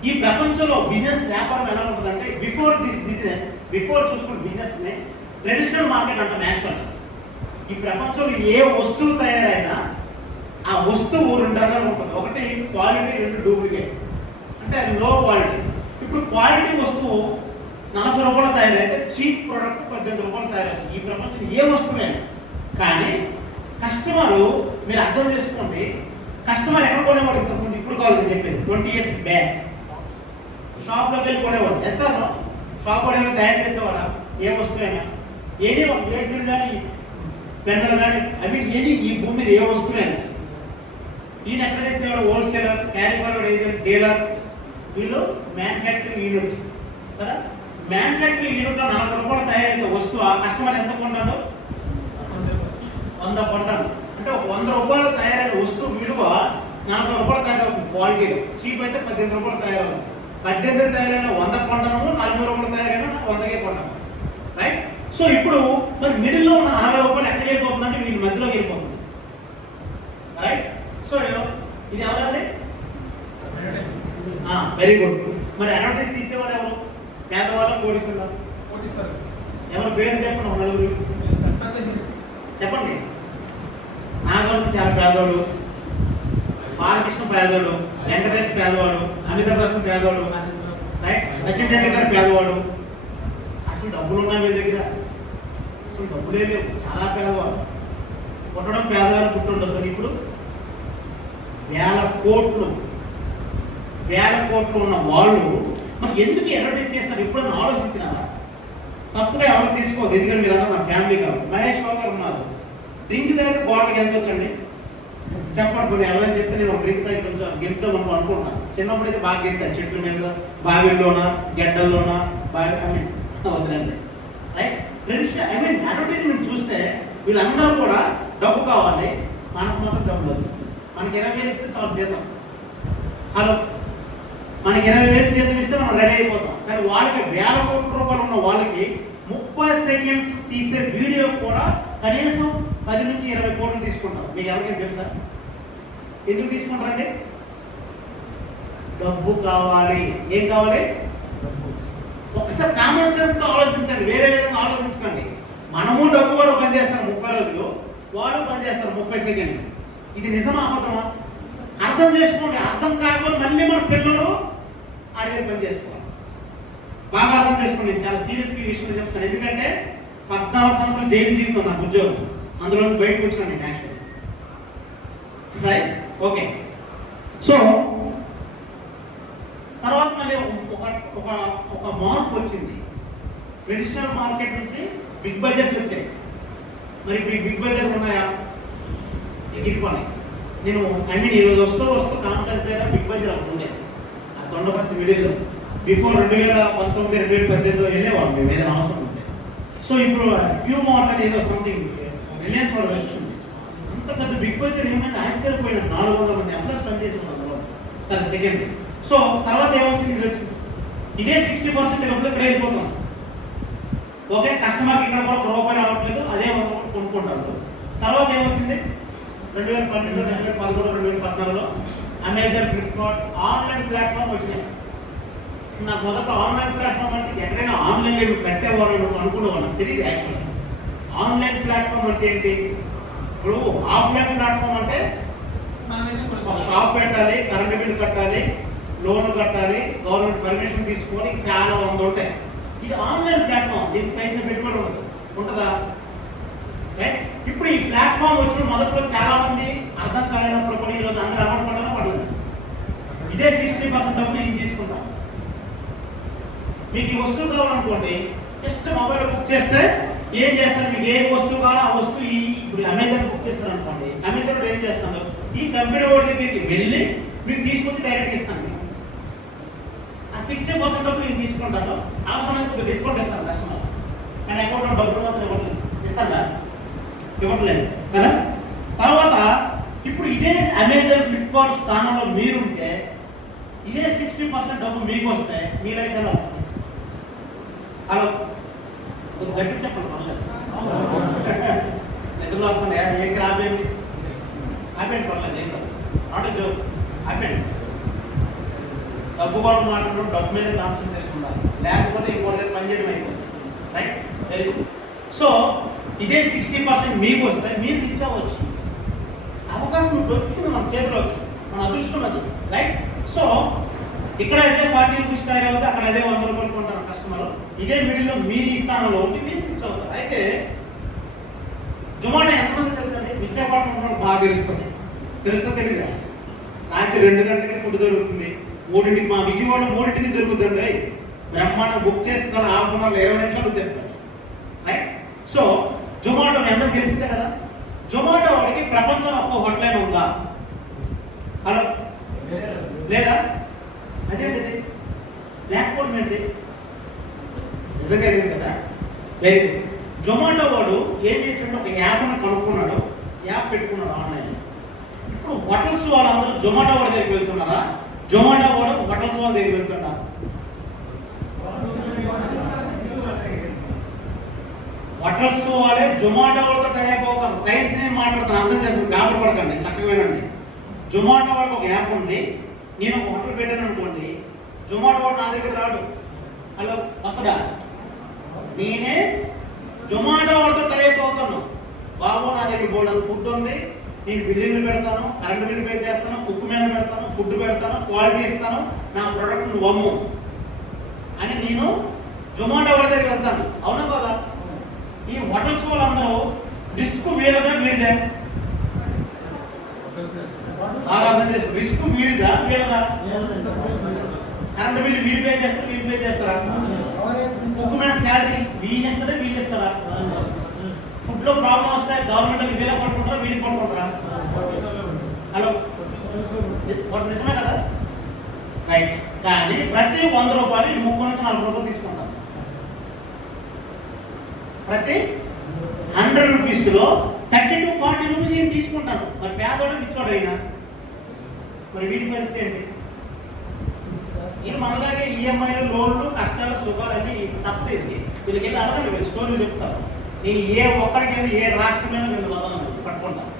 ఈ ప్రపంచంలో బిజినెస్ వ్యాపారం ఎలా ఉంటుందంటే, బిఫోర్ చూసుకున్న బిజినెస్ని ట్రెడిషనల్ మార్కెట్ అంటాం యాక్చువల్గా. ఈ ప్రపంచంలో ఏ వస్తువు తయారైనా ఆ వస్తువు రెండు రకాలు ఉంటుంది. ఒకటి క్వాలిటీ, రెండు డూప్లికేట్. అంటే లో క్వాలిటీ. ఇప్పుడు క్వాలిటీ వస్తువు 40 రూపాయలు తయారైతే చీప్ ప్రోడక్ట్ 18 రూపాయలు తయారైంది. ఈ ప్రపంచం ఏ వస్తువైనా. కానీ కస్టమరు, మీరు అర్థం చేసుకోండి, కస్టమర్ ఎక్కడ కొనేవాడు ఇంతకుముందు? ఇప్పుడు కాదు చెప్పేది, 20 years బ్యాక్ షాప్లోకి వెళ్ళి కొనేవాడు. ఎస్ సార్, షాప్ కూడా ఏమైనా తయారు చేసేవాడా? ఏ వస్తువైనా, ఏది ఏసీలు కానీ పెన్నులు కానీ, ఏది ఈ భూమి మీద ఏ వస్తువైనా ఈయన ఎక్కడ తెచ్చేవాడు? Wholesaler, carry forward agent, dealer. వీళ్ళు మ్యానుఫ్యాక్చరింగ్ యూనిట్ కదా. మ్యానుఫ్యాక్చరింగ్ యూనిట్లో 40 రూపాయలు తయారైతే వస్తువు కస్టమర్ ఎంత కొంటాడు? 100 కొంటాడు. అంటే ఒక 100 రూపాయలు తయారైన వస్తువు విలువ 40 రూపాయలు తయారవుతుంది క్వాలిటీలో. చీప్ అయితే 18 రూపాయలు తయారవుతుంది. 18 తయారైన 100 కొంటాము, 40 రూపాయలు తయారైన 100కే కొంటాము. రైట్. సో ఇప్పుడు మరి మిడిల్లో ఉన్న 60 రూపాయలు ఎక్కడ వెళ్ళిపోతుందంటే వీళ్ళ మధ్యలోకి వెళ్ళిపోతుంది. రైట్. సో ఇది ఎవరండి? Very good. మరి అడ్వర్టైజ్ తీసేవాడు ఎవరు? పేదవాళ్ళ, కోటీశ్వరులు? ఎవరు పేరు చెప్పండి, ఒక నలుగురు చెప్పండి. నాగార్జున చాలా పేదవాడు, బాలకృష్ణ పేదవాడు, వెంకటేష్ పేదవాడు, అమితాబ్ బచ్చన్ పేదవాడు, రైట్, సచిన్ టెండూల్కర్ పేదవాడు. అసలు డబ్బులు ఉన్నాయి వీళ్ళ దగ్గర? అసలు డబ్బులే లేవు, చాలా పేదవాడు. పుట్టడం పేదవాళ్ళు పుట్టుండదు. కానీ ఇప్పుడు వేల కోట్లు ఉన్న వాళ్ళు మరి ఎందుకు అడ్వర్టైజ్ చేస్తారు? ఎప్పుడైనా ఆలోచించినారా? తప్పుగా ఎవరు తీసుకోవద్దు, ఎందుకంటే మీరు అందరూ నా ఫ్యామిలీ కాదు. మహేష్ బాబు గారు ఉన్నారు, డ్రింక్ తాగితే గోడకి ఎంత వచ్చండి చెప్పండి. కొన్ని ఎవరైనా చెప్తే నేను ఒక డ్రింక్ తాగి కొంచెం గెలుతాం అనుకుంటున్నాను. చిన్నప్పుడు అయితే బాగా గెలుతాను, చెట్ల మీద, బావిల్లోన, గడ్డల్లోన, వద్దండి. రైట్. ట్రెడిషనల్ అడ్వర్టైజ్మెంట్ చూస్తే వీళ్ళందరూ కూడా డబ్బు కావాలి, మనకు మాత్రం డబ్బు వద్దు. మనకి 20,000 ఇస్తే చాలా జీతం. హలో, మనకి 20,000 జీతం ఇస్తే మనం రెడీ అయిపోతాం. కానీ వాళ్ళకి వేల కోట్ల రూపాయలు ఉన్న వాళ్ళకి 30 సెకండ్స్ తీసే వీడియో కూడా కనీసం 10 నుంచి 20 కోట్లు తీసుకుంటారు. మీకు ఎవరికైనా తెలుసా? ఎందుకు తీసుకుంటారండి? డబ్బు కావాలి. ఏం కావాలి? ఒకసారి కామన్ సెన్స్ తో ఆలోచించండి, వేరే విధంగా ఆలోచించకండి. మనము డబ్బు కూడా పనిచేస్తాం 30 రోజులు, వాళ్ళు పనిచేస్తారు 30 సెకండ్లు. ఇది నిజమా అబద్ధమా? అర్థం చేసుకోండి. అర్థం కాకపోతే మళ్ళీ మన పిల్లలు అడిగే పని చేసుకోవాలి. బాగా అర్థం చేసుకోండి. నేను చాలా సీరియస్గా ఈ విషయంలో చెప్తాను. ఎందుకంటే 14 సంవత్సరాలు జైలు జీవితం నాకు ఉద్యోగం, అందులో బయటకు వచ్చినాను నేను యాక్చువల్లీ. Right, okay. సో తర్వాత మళ్ళీ ఒక మార్పు వచ్చింది. ట్రెడిషనల్ మార్కెట్ నుంచి బిగ్ బజార్స్ వచ్చాయి. మరి బిగ్ బజార్స్ ఉన్నాయా? ఎగిరిపోయినాయి. నేను ఈరోజు వస్తూ కాంప్లెక్స్ దగ్గర బిగ్ బజార్ ఒకటి ఉండేది, ఆ తొండపర్తి మిడిల్లో. బిఫోర్ 2019, 2018 వెళ్ళేవాడు మేము ఏదైనా అవసరం ఉంటే. సో ఇప్పుడు క్యూ మార్ట్ అని ఏదో సంథింగ్ రిలయన్స్ వాడు వచ్చింది. అంత పెద్ద బిగ్ బజార్ ఏమైంది? ఆశ్చర్యపోయిన 400 మంది ఎంప్లాయీస్ పనిచేసి ఉన్నారు సరే సెకండ్. సో తర్వాత ఏమొచ్చింది? ఇది వచ్చింది. ఇదే 60% డబ్బులు ఇక్కడ వెళ్ళిపోతాం. ఓకే, కస్టమర్కి ఇక్కడ కూడా రూపాయి రావట్లేదు, అదే కొనుక్కుంటారు. తర్వాత ఏమొచ్చింది? 2012, 2013, 2014లో అమెజాన్, ఫ్లిప్కార్ట్ ఆన్లైన్ ప్లాట్ఫామ్ వచ్చినాయి. నాకు మొదట ఆన్లైన్ ప్లాట్ఫామ్ అంటే ఎక్కడైనా ఆన్లైన్లో కట్టేవారు అనుకునేవాళ్ళు, తెలియదు యాక్చువల్గా. ఆన్లైన్ ప్లాట్ఫామ్ అంటే ఏంటి? ఇప్పుడు ఆఫ్లైన్ ప్లాట్ఫామ్ అంటే షాప్ పెట్టాలి, కరెంట్ బిల్లు కట్టాలి, లోన్ కట్టాలి, గవర్నమెంట్ పర్మిషన్ తీసుకోవాలి, చాలా 100 ఉంటాయి. ఇది ఆన్లైన్ ప్లాట్ఫామ్, దీనికి పైసలు పెట్టుబడి ఉండదు, ఉంటుందా? రైట్. ఇప్పుడు ఈ ప్లాట్ఫామ్ వచ్చిన మొదట్లో చాలా మంది అర్థం కాలేనప్పుడు కూడా ఈరోజు అందరూ అలవాటు పడ్డారో పడలేదు. ఇదే 60% డబ్బులు ఇది తీసుకుంటాం. మీకు ఈ వస్తువు కావాలనుకోండి, జస్ట్ మొబైల్ బుక్ చేస్తే ఏం చేస్తారు? మీకు ఏ వస్తువు కావాలో ఆ వస్తువు ఇప్పుడు అమెజాన్ బుక్ చేస్తారు అనుకోండి, అమెజాన్ ఏం చేస్తాను, ఈ కంపెనీ వాడి దగ్గరికి వెళ్ళి మీకు తీసుకుంటే డైరెక్ట్ ఇస్తాను. ఆ 60% డబ్బులు ఇది తీసుకుంటాను, అవసరమైతే డిస్కౌంట్ ఇస్తాను కస్టమర్. కానీ అకౌంట్లో డబ్బులు మాత్రం ఇవ్వట్లేదు. ఇస్తారా? ఇవ్వట్లేదు కదా. తర్వాత ఇప్పుడు ఇదే అమెజాన్ ఫ్లిప్కార్ట్ స్థానంలో మీరుంటే ఇదే 60% డబ్బు మీకు వస్తే మీ లైఫ్ ఎలా ఉంటుంది? హలో, కొద్ది గట్టి చెప్పండి. పర్లేదు, నిద్రలో వస్తుంది. ఏసీ ఆపేయండి, ఆపేయండి, పర్లేదు, ఏం కాదు. నాట్ జోక్, ఆపేయండి. డబ్బు కూడా మాట్లాడడం, డబ్బు మీద కాన్సన్ట్రేషన్ ఉండాలి, లేకపోతే ఇంకోటి దగ్గర పనిచేయడం అయిపోతుంది. Right, very good. సో ఇదే 60% మీకు వస్తే మీరు రీచ్ అవ్వచ్చు. అవకాశం వచ్చింది మన చేతిలోకి, మన అదృష్టం అది. రైట్. సో ఇక్కడ అయితే 40 రూపీస్ తయారు అవుతుంది, అక్కడ అదే 100 రూపాయలు కొంటారు కస్టమర్. ఇదే మిడిల్లో మీరు ఈ స్థానంలో ఉండి మీరు రీచ్ అవుతారు. అయితే జొమాటో ఎంతమంది తెలుసండి? విశాఖపట్నం ఉన్న బాగా తెలుస్తుంది. తెలియదా? రాత్రి 2 గంటలకి ఫుడ్ దొరుకుతుంది, 3ంటికి మా విజయవాడ 3ంటికి దొరుకుతుంది. బ్రహ్మాండం బుక్ చేస్తాను, హాఫ్ అన్ అవర్ 20 నిమిషాలు వచ్చేస్తారు. రైట్. సో జొమాటో అందరూ తెలిసిందే కదా. జొమాటో వాడికి ప్రపంచంలో ఒక్క హోటల్ ఉందా? హలో, లేదా? అదేంటిది లేకపోవడం ఏంటి? నిజంగా లేదు కదా. Very good. జొమాటో వాడు ఏం చేసినట్టు ఒక యాప్ని కనుక్కున్నాడు, యాప్ పెట్టుకున్నాడు ఆన్లైన్. ఇప్పుడు హోటల్స్ వాళ్ళందరూ జొమాటో వాడి దగ్గరికి వెళ్తున్నారా? జొమాటో వాడు హోటల్స్ వాళ్ళ దగ్గరికి వెళ్తున్నా? హోటల్స్ వాళ్ళే జొమాటో వాళ్ళతో టైప్ అవుతారు. సైన్స్ నేను మాట్లాడుతాను, అర్థం చేసుకోండి, గాబర్ పడకండి, చక్కగా వినండి. జొమాటో వాడికి ఒక యాప్ ఉంది. నేను ఒక హోటల్ పెట్టాను అనుకోండి, జొమాటో వాడు నా దగ్గర రాడు. హలో, వస్తుందా? నేనే జొమాటో వాడితో టైప్ అవుతాను. బాబు నా దగ్గర బోర్డు అంత ఫుడ్ ఉంది, నేను బిల్లులు పెడతాను, కరెంట్ బిల్లు పే చేస్తాను, కుక్ మీద పెడతాను, ఫుడ్ పెడతాను, క్వాలిటీ ఇస్తాను, నా ప్రోడక్ట్ నువ్వు అమ్ము అని నేను జొమాటో వాడి దగ్గరికి వెళ్తాను. అవునా కదా? ఈ హోటల్స్ వాళ్ళందరూ రిస్క్ వీళ్ళదా వీడిదా? అర్థం చేసి రిస్క్ వీడిదా వీళ్ళదా? కరెంట్ బిల్లు వీడి పే చేస్తారా వీడి పే చేస్తారా? కుక్ మీద శాలరీ వీళ్ళిస్తారా వీళ్ళిస్తారా? ఫుడ్ లో ప్రాబ్లం వస్తే గవర్నమెంట్ వీళ్ళ పట్టుకుంటారా వీడికి పట్టుకుంటారా? హలో, నిజమే కదా. రైట్. కానీ ప్రతి 100 రూపాయలు 30 నుంచి 40 రూపాయలు తీసుకుంటారు. ప్రతి 100 రూపీస్లో 30 to 40 రూపీస్ ఏం తీసుకుంటాను. మరి పేదోడు ఇచ్చోడు అయినా మరి వీటి పరిస్థితి ఏంటి? ఇది మనలాగే ఈఎంఐలు, లోన్లు, కష్టాలు, సుఖాలు అన్నీ తప్పేది. వీళ్ళకి వెళ్ళి అడగండి, వీళ్ళు స్టోరీలు చెప్తారు. నేను ఏ ఒక్కడికి వెళ్ళి ఏ రాష్ట్రమైనా వీళ్ళు వదలను, పట్టుకుంటాను.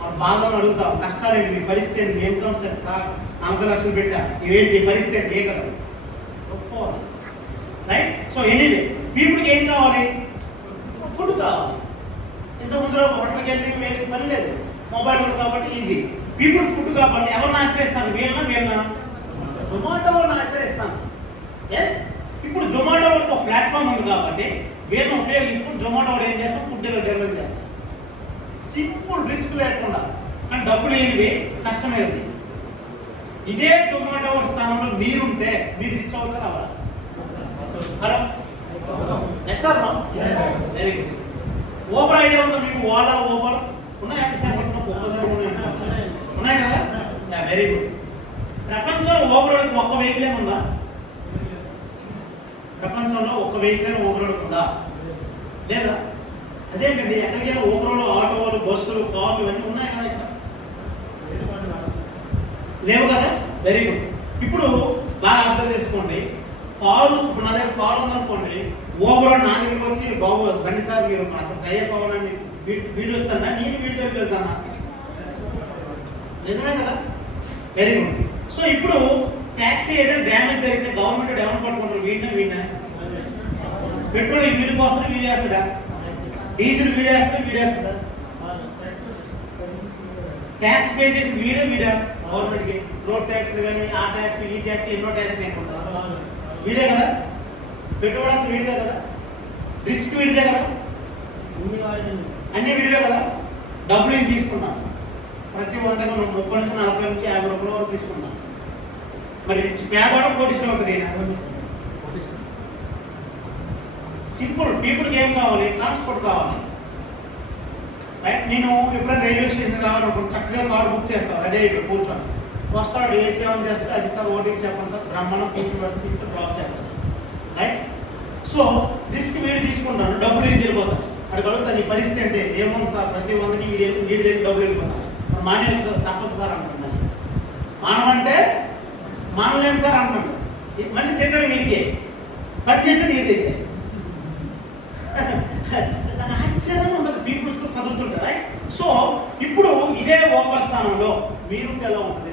మన బాధలను అడుగుతాం, కష్టాలు ఏంటి, మీ పరిస్థితి ఏంటి, ఇన్కమ్ సార్ 40 లక్షలు పెట్టా, ఇవేంటి పరిస్థితి ఏంటి, ఏ కదా ఒప్పుకోవాలి. రైట్. సో ఎనీవే పీపుల్కి ఏం కావాలి? ఫుడ్ కావాలి. ఇంత ముందులో హోటల్కి వెళ్ళి వీళ్ళకి పని లేదు, మొబైల్ ఉంది కాబట్టి ఈజీ. పీపుల్ ఫుడ్ కాబట్టి ఎవరిని ఆశ్రయిస్తాను? వీళ్ళ జొమాటో వాళ్ళని ఆశ్రయిస్తాను. ఎస్. ఇప్పుడు జొమాటో వాళ్ళకి ఒక ప్లాట్ఫామ్ ఉంది కాబట్టి వీళ్ళని ఉపయోగించుకుని జొమాటో వాడు ఏం చేస్తాం? ఫుడ్ డెలివరీ చేస్తాం. సింపుల్, రిస్క్ లేకుండా. కానీ డబ్బులు ఏమివి, కష్టమైనది. ఇదే జొమాటో వాడి స్థానంలో మీరుంటే మీరు రిచ్ అవుతారు అవ్వాలి. Hello, yes sir? Very good. Uber idea ఉందా మీకు? ఓలా, ఓబర్ ఉన్నాయా? ఉన్నాయి కదా. Very good. ప్రపంచంలో ఓబర్ ఒక్క వెహికల్ ఉందా? ప్రపంచంలో ఒక్క వెహికల్ ఓబర్ ఉందా? లేదా? అదేంటండి, ఎక్కడికైనా ఓబర్లో ఆటోలు, బస్సులు, కార్లు ఇవన్నీ ఉన్నాయి కదా. ఇక్కడ లేవు కదా. Very good. ఇప్పుడు బాగా అర్థం చేసుకోండి. కారు, ఇప్పుడు నా దగ్గర కారు ఉందనుకోండి, ఓబర్ నా దగ్గరికి వచ్చి బాబు రండి సార్ మీరు మాకు టైప్ అవ్వాలని వీడియో వస్తానా, నేను వీడి దగ్గరికి వెళ్తానా? నిజమే కదా. Very good. సో ఇప్పుడు ట్యాక్సీ ఏదైనా డ్యామేజ్ జరిగితే గవర్నమెంట్ ఏమైనా పట్టుకుంటారు? వీడినా పెట్రోల్ వీడి కోసం వీడి వేస్తారా? డీజిల్ వీడేస్తారా? ట్యాక్స్ పే చేసి వీడా గవర్నమెంట్కి? రోడ్ ట్యాక్స్లు కానీ, ఆ ట్యాక్స్, ఈ ట్యాక్స్, ఎన్నో ట్యాక్స్ అనుకుంటారు. వీడే కదా. పెట్టుబడి అంతా వీడిదే కదా. రిస్క్ వీడిదే కదా. అన్ని వీడివే కదా. డబ్బులు ఇది తీసుకున్నాను, ప్రతి 100 నుంచి 30 నుంచి 40 నుంచి 50 రూపాయల వరకు తీసుకున్నాను. మరి పేదవాడు కోటీశ్వరుడు అవుతాడు. సింపుల్. పీపుల్కి ఏం కావాలి? ట్రాన్స్పోర్ట్ కావాలి. రైట్. నేను ఎప్పుడైనా రైల్వే స్టేషన్ కావాలనుకుంటే చక్కగా కార్ బుక్ చేస్తాను, రెడీ అయిపోయి కూర్చొని వస్తాడు, ఏసీ ఆన్ చేస్తాడు, అది సార్ ఓటీకి చెప్పండి సార్, బ్రహ్మాండం కూర్చోబెట్టి తీసుకొని డ్రాప్ చేస్తాడు. రైట్. సో రిస్క్ వీడు తీసుకుంటాను, డబ్బులు ఏం వెళ్ళిపోతాను. అక్కడ అడుగుతాను నీ పరిస్థితి అంటే ఏముంది సార్, ప్రతి 100కి వీడి దగ్గర డబ్బులు వెళ్ళిపోతాను. మరి మానేయచ్చు కదా, తప్పదు సార్ అంటున్నాను. మానమంటే మానలేను సార్ అంటున్నాడు. మళ్ళీ తిట్టడం వీడికే, కట్ చేసేది వీడి దగ్గర. ఆశ్చర్యంగా ఉంటుంది పీపుల్స్తో చదువుతుంటారు. సో ఇప్పుడు ఇదే ఓపర్ స్థానంలో మీరుంటే ఎలా ఉంటుంది?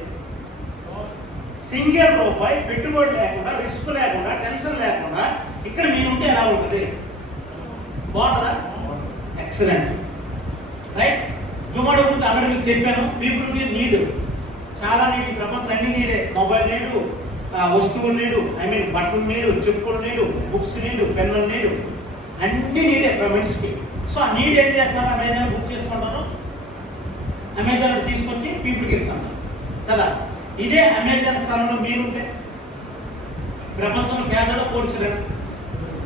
సింగిల్ రూపాయి పెట్టుబడి లేకుండా, రిస్క్ లేకుండా, టెన్షన్ లేకుండా ఇక్కడ మీరుంటే ఎలా ఉంటుంది? బాగుంటుందా? Excellent, right. జొమాటో గురించి ఆల్రెడీ మీకు చెప్పాను. పీపుల్కి నీడ్, చాలా నీడ్. ఈ ప్రపంచం అన్ని నీడే. మొబైల్ నీడు, వస్తువులు నీడు, బట్టలు నీడు, చెప్పులు నీడు, బుక్స్ నీడు, పెన్నులు నీడు, అన్ని నీడే మనిషికి. సో ఆ నీడ్ ఏం చేస్తారు? అమెజాన్ బుక్ చేసుకుంటారు, అమెజాన్ తీసుకొచ్చి పీపుల్కి ఇస్తాను కదా. ఇదే అమెజాన్ స్థానంలో మీరుంటే ప్రపంచంలో పేదలో కోర్చులేరు,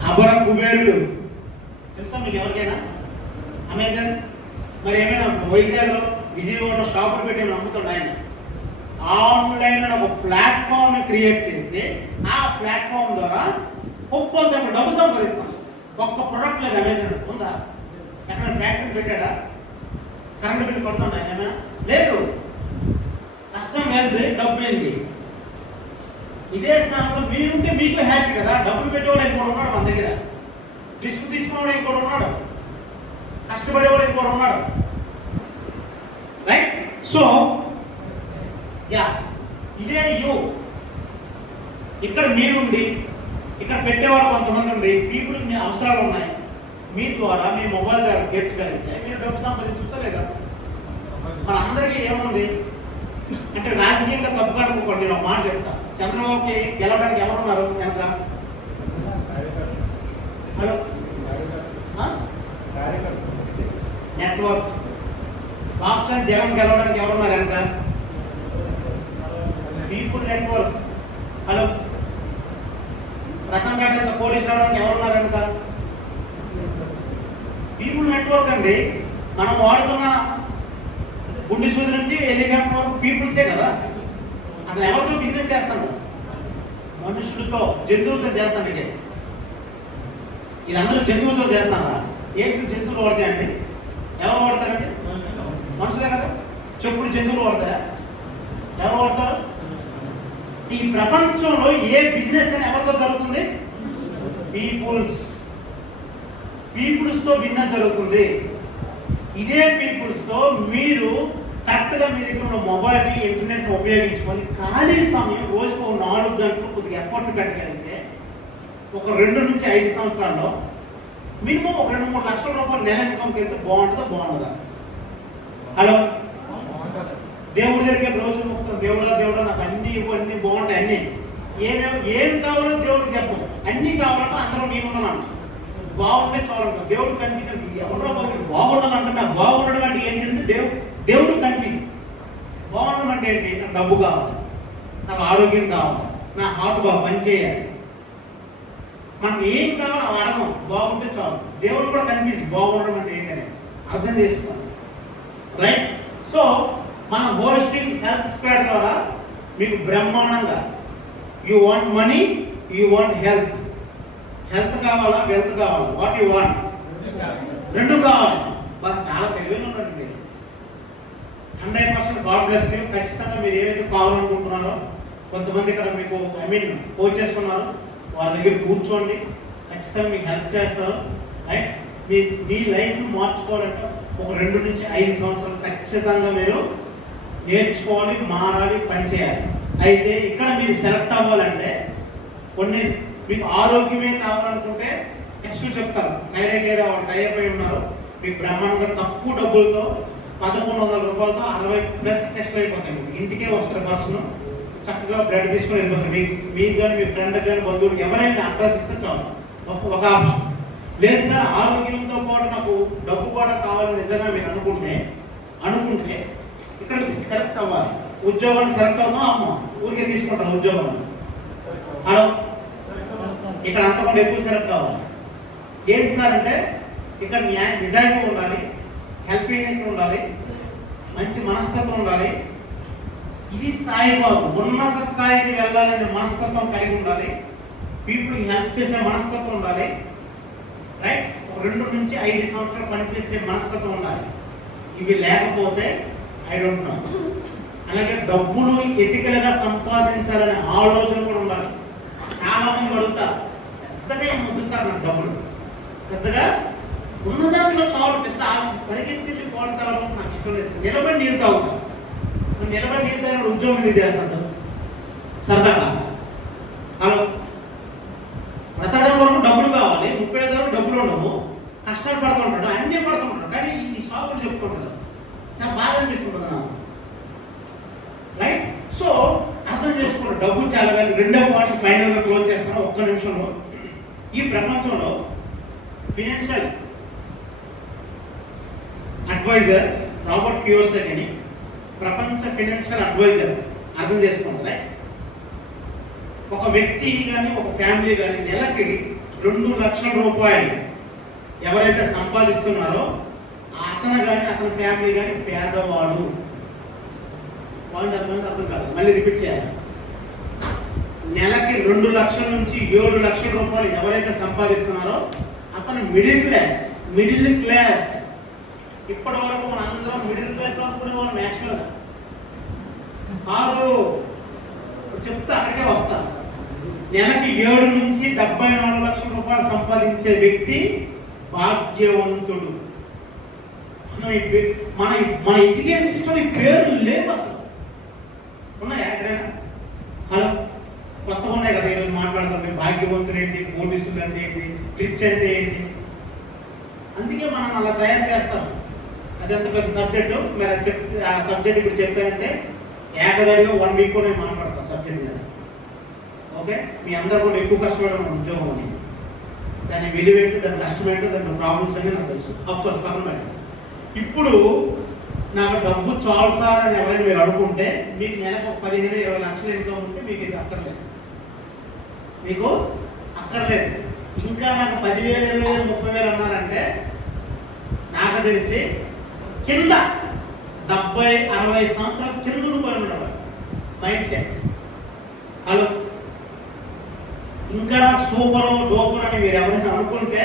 అబర కుబేరుడు తెలుసా మీకు ఎవరికైనా? అమెజాన్ మరి ఏమైనా వైజాగ్లో, విజయవాడలో షాపులు పెట్టి నమ్ముతాడు ఆయన. ఆన్లైన్ ఒక ప్లాట్ఫామ్ క్రియేట్ చేసి ఆ ప్లాట్ఫామ్ ద్వారా కుప్పలతో డబ్బు సంపాదిస్తాం. ఒక్క ప్రొడక్ట్ లేదు అమెజాన్ ఉందా? ఎక్కడ ఫ్యాక్టరీ పెట్టాడా? కరెంట్ బిల్ కొడుతుండ ఏమైనా? లేదు. కష్టం వెళ్తే డబ్బు ఏంది? ఇదే స్థానంలో మీరుంటే మీకు హ్యాపీ కదా. డబ్బులు పెట్టేవాడు ఇంకోటి ఉన్నాడు మన దగ్గర, రిస్క్ తీసుకునేవాడు ఇంకోటి ఉన్నాడు, కష్టపడేవాడు ఇంకోటి ఉన్నాడు, రైట్. సో యా, ఇదే యూ. ఇక్కడ మీరుండి ఇక్కడ పెట్టేవాళ్ళు కొంతమంది ఉండి పీపుల్ మీ అవసరాలు ఉన్నాయి, మీ ద్వారా మీ మొబైల్ ద్వారా తీర్చగలిగితే మీరు డబ్బు సంపాదించుతా లేదా? మన అందరికీ ఏముంది అంటే రాజకీయంగా తప్పుగా అనుకోండి. నేను ఒక మాట చెప్తా. చంద్రబాబుకి గెలవడానికి ఎవరున్నారు వెనక? Hello, network. Last time Jagan గెలవడానికి ఎవరున్నారు వెనక? People network. హలో, రకంపేట పోలీసు రావడానికి ఎవరున్నారు వెనక? పీపుల్ నెట్వర్క్ అండి. మనం వాడుతున్న గుండె సూది నుంచి హెలికాప్టర్ వరకు పీపుల్సే కదా. అసలు ఎవరితో బిజినెస్ చేస్తాడు? మనుషులతో, జంతువులతో చేస్తానండి. వీళ్ళందరూ జంతువులతో చేస్తారా? ఏసు జంతువులు వాడతాయండి. ఎవరు వాడతారండి? మనుషులే కదా. చెప్పుడు జంతువులు వాడతాయా? ఎవరు వాడతారు? ఈ ప్రపంచంలో ఏ బిజినెస్ అని ఎవరితో జరుగుతుంది? పీపుల్స్తో బిజినెస్ జరుగుతుంది. ఇదే పీపుల్స్తో మీరు కరెక్ట్గా మీ దగ్గర ఉన్న మొబైల్ని, ఇంటర్నెట్ని ఉపయోగించుకొని ఖాళీ సమయం రోజుకు 4 గంటలు కొద్దిగా ఎఫర్ట్ పెట్టగలిగితే ఒక 2 నుంచి 5 సంవత్సరాల్లో మినిమం ఒక 2-3 లక్షల రూపాయలు నెల ఇన్కమ్కి వెళ్తే బాగుంటుందా? హలో, దేవుడి దగ్గరికి రోజు మొత్తం దేవుడా నాకు అన్నీ ఇవన్నీ బాగుంటాయి, అన్నీ ఏం కావాలో దేవుడికి చెప్పము. అన్నీ కావాలంటే అందరూ నేనున్నాను, బాగుంటే చాలంట. దేవుడు కనిపించండి, ఎవరో బాగుండాలంటే బాగుండడం అంటే ఏంటంటే దేవుడు కన్ఫ్యూజ్. బాగుండడం అంటే ఏంటి? నాకు డబ్బు కావాలి, నాకు ఆరోగ్యం కావాలి, నా హార్ట్ బాగా పనిచేయాలి. మనకు ఏం కావాలో అవి అడగం, బాగుంటే చాలు. దేవుడు కూడా కన్ఫ్యూజ్, బాగుండడం అంటే ఏంటనే అర్థం చేసుకోవాలి, రైట్. సో మన హోలిస్టిక్ హెల్త్ స్క్వేర్ ద్వారా మీకు బ్రహ్మాండంగా you want money, you want health. Health కావాలా, వెల్త్ కావాలా? What you want? రెండు కావాలి. బాగా చాలా తెలివైన ఉన్నాడు మీరు. 100% గాడ్ బ్లెస్ యూ. ఖచ్చితంగా మీరు ఏవైతే కావాలనుకుంటున్నారో కొంతమంది ఇక్కడ మీకు కోచెస్ ఉన్నారు, వారి దగ్గర కూర్చోండి, ఖచ్చితంగా మీకు హెల్ప్ చేస్తారు, రైట్. మీ లైఫ్ని మార్చుకోవాలంటే ఒక 2 నుంచి 5 సంవత్సరాలు ఖచ్చితంగా మీరు నేర్చుకోవాలి, మారాలి, పనిచేయాలి. అయితే ఇక్కడ మీరు సెలెక్ట్ అవ్వాలంటే కొన్ని మీకు ఆరోగ్యమే కావాలనుకుంటే నెక్స్ట్ చెప్తాను. నైరేకేరా వాళ్ళు టైప్ అయి ఉన్నారు. మీకు బ్రహ్మాండంగా తక్కువ డబ్బులతో 1100 రూపాయలతో 60+ టెస్ట్లు అయిపోతాయి. మీకు ఇంటికే వస్తారు పర్సన్, చక్కగా బ్లడ్ తీసుకొని వెళ్ళిపోతారు. మీకు కానీ మీ ఫ్రెండ్ కానీ బంధువులకి ఎవరైనా అడ్రస్ ఇస్తే చాలు. ఒక ఆప్షన్. లేదు సార్ ఆరోగ్యంతో పాటు నాకు డబ్బు కూడా కావాలని నిజంగా మీరు అనుకుంటే ఇక్కడ సెలెక్ట్ అవ్వాలి. ఉద్యోగాన్ని సెలెక్ట్ అవుతాం, అమ్మ ఊరికే తీసుకుంటాం ఉద్యోగం. హలో, ఇక్కడ అంతకుండా ఎక్కువ సెలెక్ట్ అవ్వాలి. ఏంటి సార్ అంటే ఇక్కడ నిజాయితీ ఉండాలి, హెల్పింగ్ నేచర్ ఉండాలి, మంచి మనస్తత్వం ఉండాలి. ఇది స్థాయి కాదు, ఉన్నత స్థాయికి వెళ్ళాలనే మనస్తత్వం కలిగి ఉండాలి. పీపుల్కి హెల్ప్ చేసే మనస్తత్వం ఉండాలి, రైట్. ఒక 2 నుంచి 5 సంవత్సరాలు పనిచేసే మనస్తత్వం ఉండాలి. ఇవి లేకపోతే ఐ డోంట్ నో. అలాగే డబ్బులు ఎతికలుగా సంపాదించాలనే ఆలోచన కూడా ఉండాలి. చాలా మంది అడుగుతారు, పెద్దగా ఏం వద్దు సార్ నాకు డబ్బులు, పెద్దగా ఉన్న దాంట్లో చాలు, పెద్ద పరిగెత్తి పోవడం తాగడం నాకు ఇష్టం లేదు, నిలబడి నీళ్ళు తాగుతాను. నిలబడి నీళ్ళు తాగిన ఉద్యోగం ఇది చేస్తాను సరదాగా. హలో, బ్రతకడం వరకు డబ్బులు కావాలి, 35 వరకు డబ్బులు ఉండవు, కష్టాలు పడుతూ ఉంటాడు, అన్నీ పడుతూ ఉంటాడు. కానీ ఈ షాపులు చెప్పుకుంటాడు, చాలా బాగా అనిపిస్తుంటుంది నాకు, రైట్. సో అర్థం చేసుకుంటాడు, డబ్బు చాలా వేలు. రెండో పాయింట్ ఫైనల్గా క్లోజ్ చేస్తాను ఒక్క నిమిషంలో. ఈ ప్రపంచంలో ఫినాన్షియల్ అడ్వైజర్ రాబర్ట్ కియోసాకి అని, ప్రపంచ ఫినాన్షియల్ అడ్వైజర్ అర్థం చేసుకోండి, రైట్. ఒక వ్యక్తి కానీ ఒక ఫ్యామిలీ కానీ నెలకి 2 లక్షల రూపాయలు ఎవరైతే సంపాదిస్తున్నారో అతను కానీ అతని ఫ్యామిలీ కానీ పేదవాడు. పాయింట్ అర్థం కాదు, మళ్ళీ రిపీట్ చేయాలి. నెలకి 2 లక్షల నుంచి 7 లక్షల రూపాయలు ఎవరైతే సంపాదిస్తున్నారో అతను మిడిల్ క్లాస్. ఇప్పటి వరకు మన అందరం మిడిల్ క్లాస్ అనుకునే వాళ్ళు మ్యాక్సిమం కాదు, చెప్తే అక్కడికే వస్తా. నెలకి 7 నుంచి 74 లక్షల రూపాయలు సంపాదించే వ్యక్తి భాగ్యవంతుడు. మన ఎడ్యుకేషన్ సిస్టమ్ ఈ పేర్లు లేవు అసలు, ఉన్నాయా ఎక్కడైనా? హలో, కొత్తగా ఉన్నాయి కదా ఈరోజు మాట్లాడుతుంటే. భాగ్యవంతుడు ఏంటి, కోటీశ్వరుడు అంటే ఏంటి, రిచ్ అంటే ఏంటి? అందుకే మనం అలా తయారు చేస్తాం. అది ఎంత పెద్ద సబ్జెక్టు. మరి ఆ సబ్జెక్ట్ ఇప్పుడు చెప్పానంటే ఏకదాడిగా 1 వీక్ కూడా నేను మాట్లాడతాను సబ్జెక్ట్ మీద. ఓకే, మీ అందరూ కూడా ఎక్కువ కష్టపడడం ఉద్యోగం అని, దాని విలువ ఏంటి, దాని కష్టం ఏంటో, దాని ప్రాబ్లమ్స్ అన్నీ నాకు తెలుసు. అఫ్కోర్స్ పక్కన పెట్టండి. ఇప్పుడు నాకు డబ్బు చాలు సార్ అని ఎవరైనా మీరు అనుకుంటే, మీకు నెలకు 15-20 లక్షలు ఇన్కమ్ ఉంటే మీకు ఇది అక్కర్లేదు, మీకు అక్కర్లేదు. ఇంకా నాకు 10,000, 20,000, 30,000 అన్నారంటే నాకు తెలిసి కింద 70-60 సంవత్సరాల కింద రూపాయలు ఉండేవాడు మైండ్ సెట్. హలో, ఇంకా నాకు సూపర్ డోపర్ అని మీరు ఎవరైనా అనుకుంటే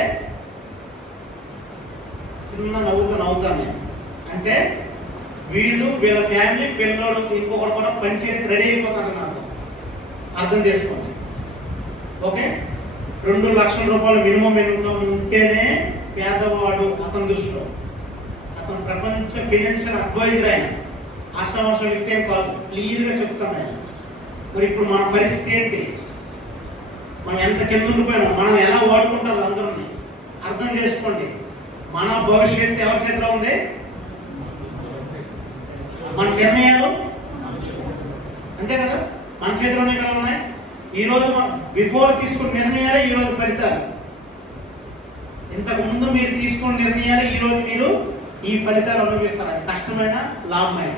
చిన్న నవ్వుతాను నేను. అంటే వీళ్ళ ఫ్యామిలీ పిల్లలు ఇంకొకరు కూడా పనిచేయడానికి రెడీ అయిపోతారని అర్థం చేసుకోండి. ఓకే, 2 లక్షల రూపాయలు మినిమం ఇన్కమ్ ఉంటేనే పేదవాడు అతని దృష్టిలో. అతను ప్రపంచ ఫినాన్షియల్ అడ్వైజర్, ఆయన ఆశావాస వ్యక్తి ఏం కాదు, క్లియర్గా చెప్తాను ఆయన. మరి ఇప్పుడు మన పరిస్థితి ఏంటి, మనం ఎంత కింద ఉండిపోయినా, మనం ఎలా వాడుకుంటారు అందరినీ అర్థం చేసుకోండి. మన భవిష్యత్తు ఎవరి చేతిలో ఉంది? మన నిర్ణయాలు అంతే కదా, మన చేతిలోనే కదా ఉన్నాయి. ఈరోజు మనం బిఫోర్ తీసుకున్న నిర్ణయాలే ఈరోజు ఫలితాలు. ఇంతకు ముందు మీరు తీసుకున్న నిర్ణయాలే ఈరోజు మీరు ఈ ఫలితాలు అనుభవిస్తారు. అది కష్టమైన లాభమైన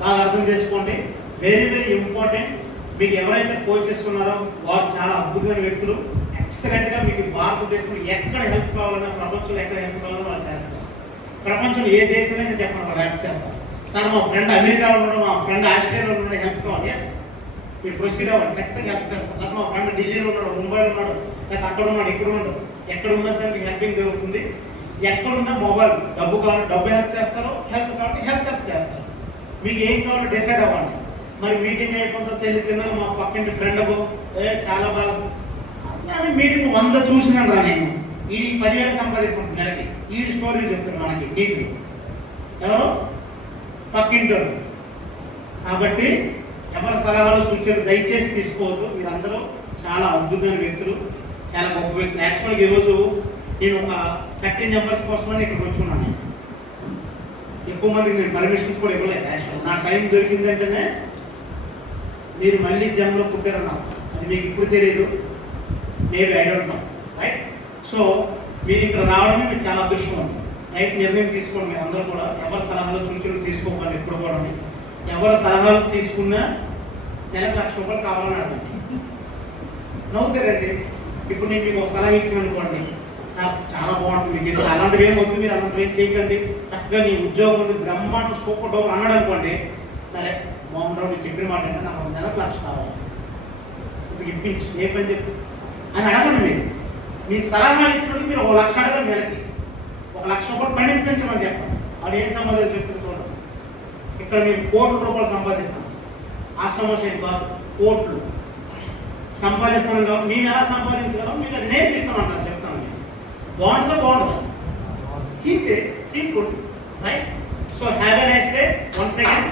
బాగా అర్థం చేసుకోండి. Very very important. మీకు ఎవరైతే కోచెస్ ఉన్నారో వారు చాలా అద్భుతమైన వ్యక్తులు. ఎక్సలెంట్గా మీకు భారతదేశంలో ఎక్కడ హెల్ప్ కావాలన్నా, ప్రపంచంలో ఎక్కడ హెల్ప్ కావాలన్నా వాళ్ళు చేస్తారు. ప్రపంచంలో ఏ దేశమైనా చెప్పండి, వాళ్ళు హెల్ప్ చేస్తారు. సార్ మా ఫ్రెండ్ అమెరికాలో ఉన్నాడు, మా ఫ్రెండ్ ఆస్ట్రేలియాలో ఉన్నాడు, హెల్ప్ కావాలి, ఎస్ మీరు ప్రొసీడ్ అవ్వండి, ఖచ్చితంగా హెల్ప్ చేస్తారు. లేకపోతే మా ఫ్రెండ్ ఢిల్లీలో ఉన్నాడు, ముంబైలో ఉన్నాడు, లేకపోతే అక్కడ ఉన్నాడు, ఇక్కడ ఉన్నాడు, ఎక్కడ ఉన్నా సరే మీకు హెల్పింగ్ జరుగుతుంది. ఎక్కడున్నా మొబైల్ డబ్బు కావాలి, డబ్బు హెల్ప్ చేస్తారు, హెల్త్ కావాలి, హెల్త్ హెల్ప్ చేస్తారు. మీకు ఏం కావాలో డిసైడ్ అవ్వండి. మరి మీటింగ్ అయిపోతే తెలియకుండా మా పక్కింటి ఫ్రెండ్కు చాలా బాగా మీటింగ్ 100 చూసినాను రా నేను, ఈ 10,000 సంపాదించుకుంటున్నాను నెలకి, ఈ స్టోరీ చెప్తాను మనకి నీతులు ఎవరు పక్కింటారు. కాబట్టి ఎవరి సలహాలు సూచనలు దయచేసి తీసుకోవద్దు. మీరందరూ చాలా అద్భుతమైన వ్యక్తులు, చాలా గొప్ప వ్యక్తులు. యాక్చువల్గా ఈరోజు నేను ఒక 13 మెంబర్స్ కోసమని ఇక్కడికి వచ్చున్నాను. ఎక్కువ మందికి నేను పర్మిషన్స్ కూడా ఇవ్వలేదు. యాక్చువల్ నా టైం దొరికిందంటేనే మీరు మళ్ళీ జన్మలో పుట్టారన్నారు, అది మీకు ఇప్పుడు తెలియదు, maybe I don't know, right. So మీరు ఇక్కడ రావడమే మీకు చాలా అదృష్టం ఉంది, రైట్. నిర్ణయం తీసుకోండి. మీరు అందరూ కూడా ఎవరి సలహాలు సూచనలు తీసుకోకండి ఎప్పుడు కూడా. ఎవరి సలహాలు తీసుకున్నా నెలకు 1,00,000 రూపాయలు కావాలని అడగండి. నవ్వుతారండి. ఇప్పుడు నేను మీకు ఒక సలహా ఇచ్చిన అనుకోండి, సార్ చాలా బాగుంటుంది, మీకు అలాంటివి ఏం వద్దు, మీరు అలాంటివి ఏం చేయకండి, చక్కగా నీ ఉద్యోగం ఉంది, బ్రహ్మాండం సూపర్ డోర్ అన్నాడు అనుకోండి, సరే బాగుంటావు, మీరు చెప్పిన మాట అంటే నాకు నెలకు 1,00,000 కావాలి. కొద్దిగా ఇప్పించు, ఏ పని చెప్పు అని అడగండి. మీరు మీకు సలహాలు ఇచ్చినప్పుడు మీరు 1,00,000 అడగండి. నెలకి 1,00,000 రూపాయలు పని ఇప్పించమని చెప్పండి. వాడు ఏం సంపాదన చెప్తుంది చూడండి. ఇక్కడ మీరు కోట్ల రూపాయలు సంపాదిస్తాం, ఆశ్రమోషయం కాదు, కోట్లు సంపాదిస్తాను కాబట్టి మేము ఎలా సంపాదించగలం మీకు అది నేర్పిస్తామంటాను. చెప్తాను నేను. బాగుంటుందా బాగుంటుందా? Keep it simple, right? So have a nice day. Once again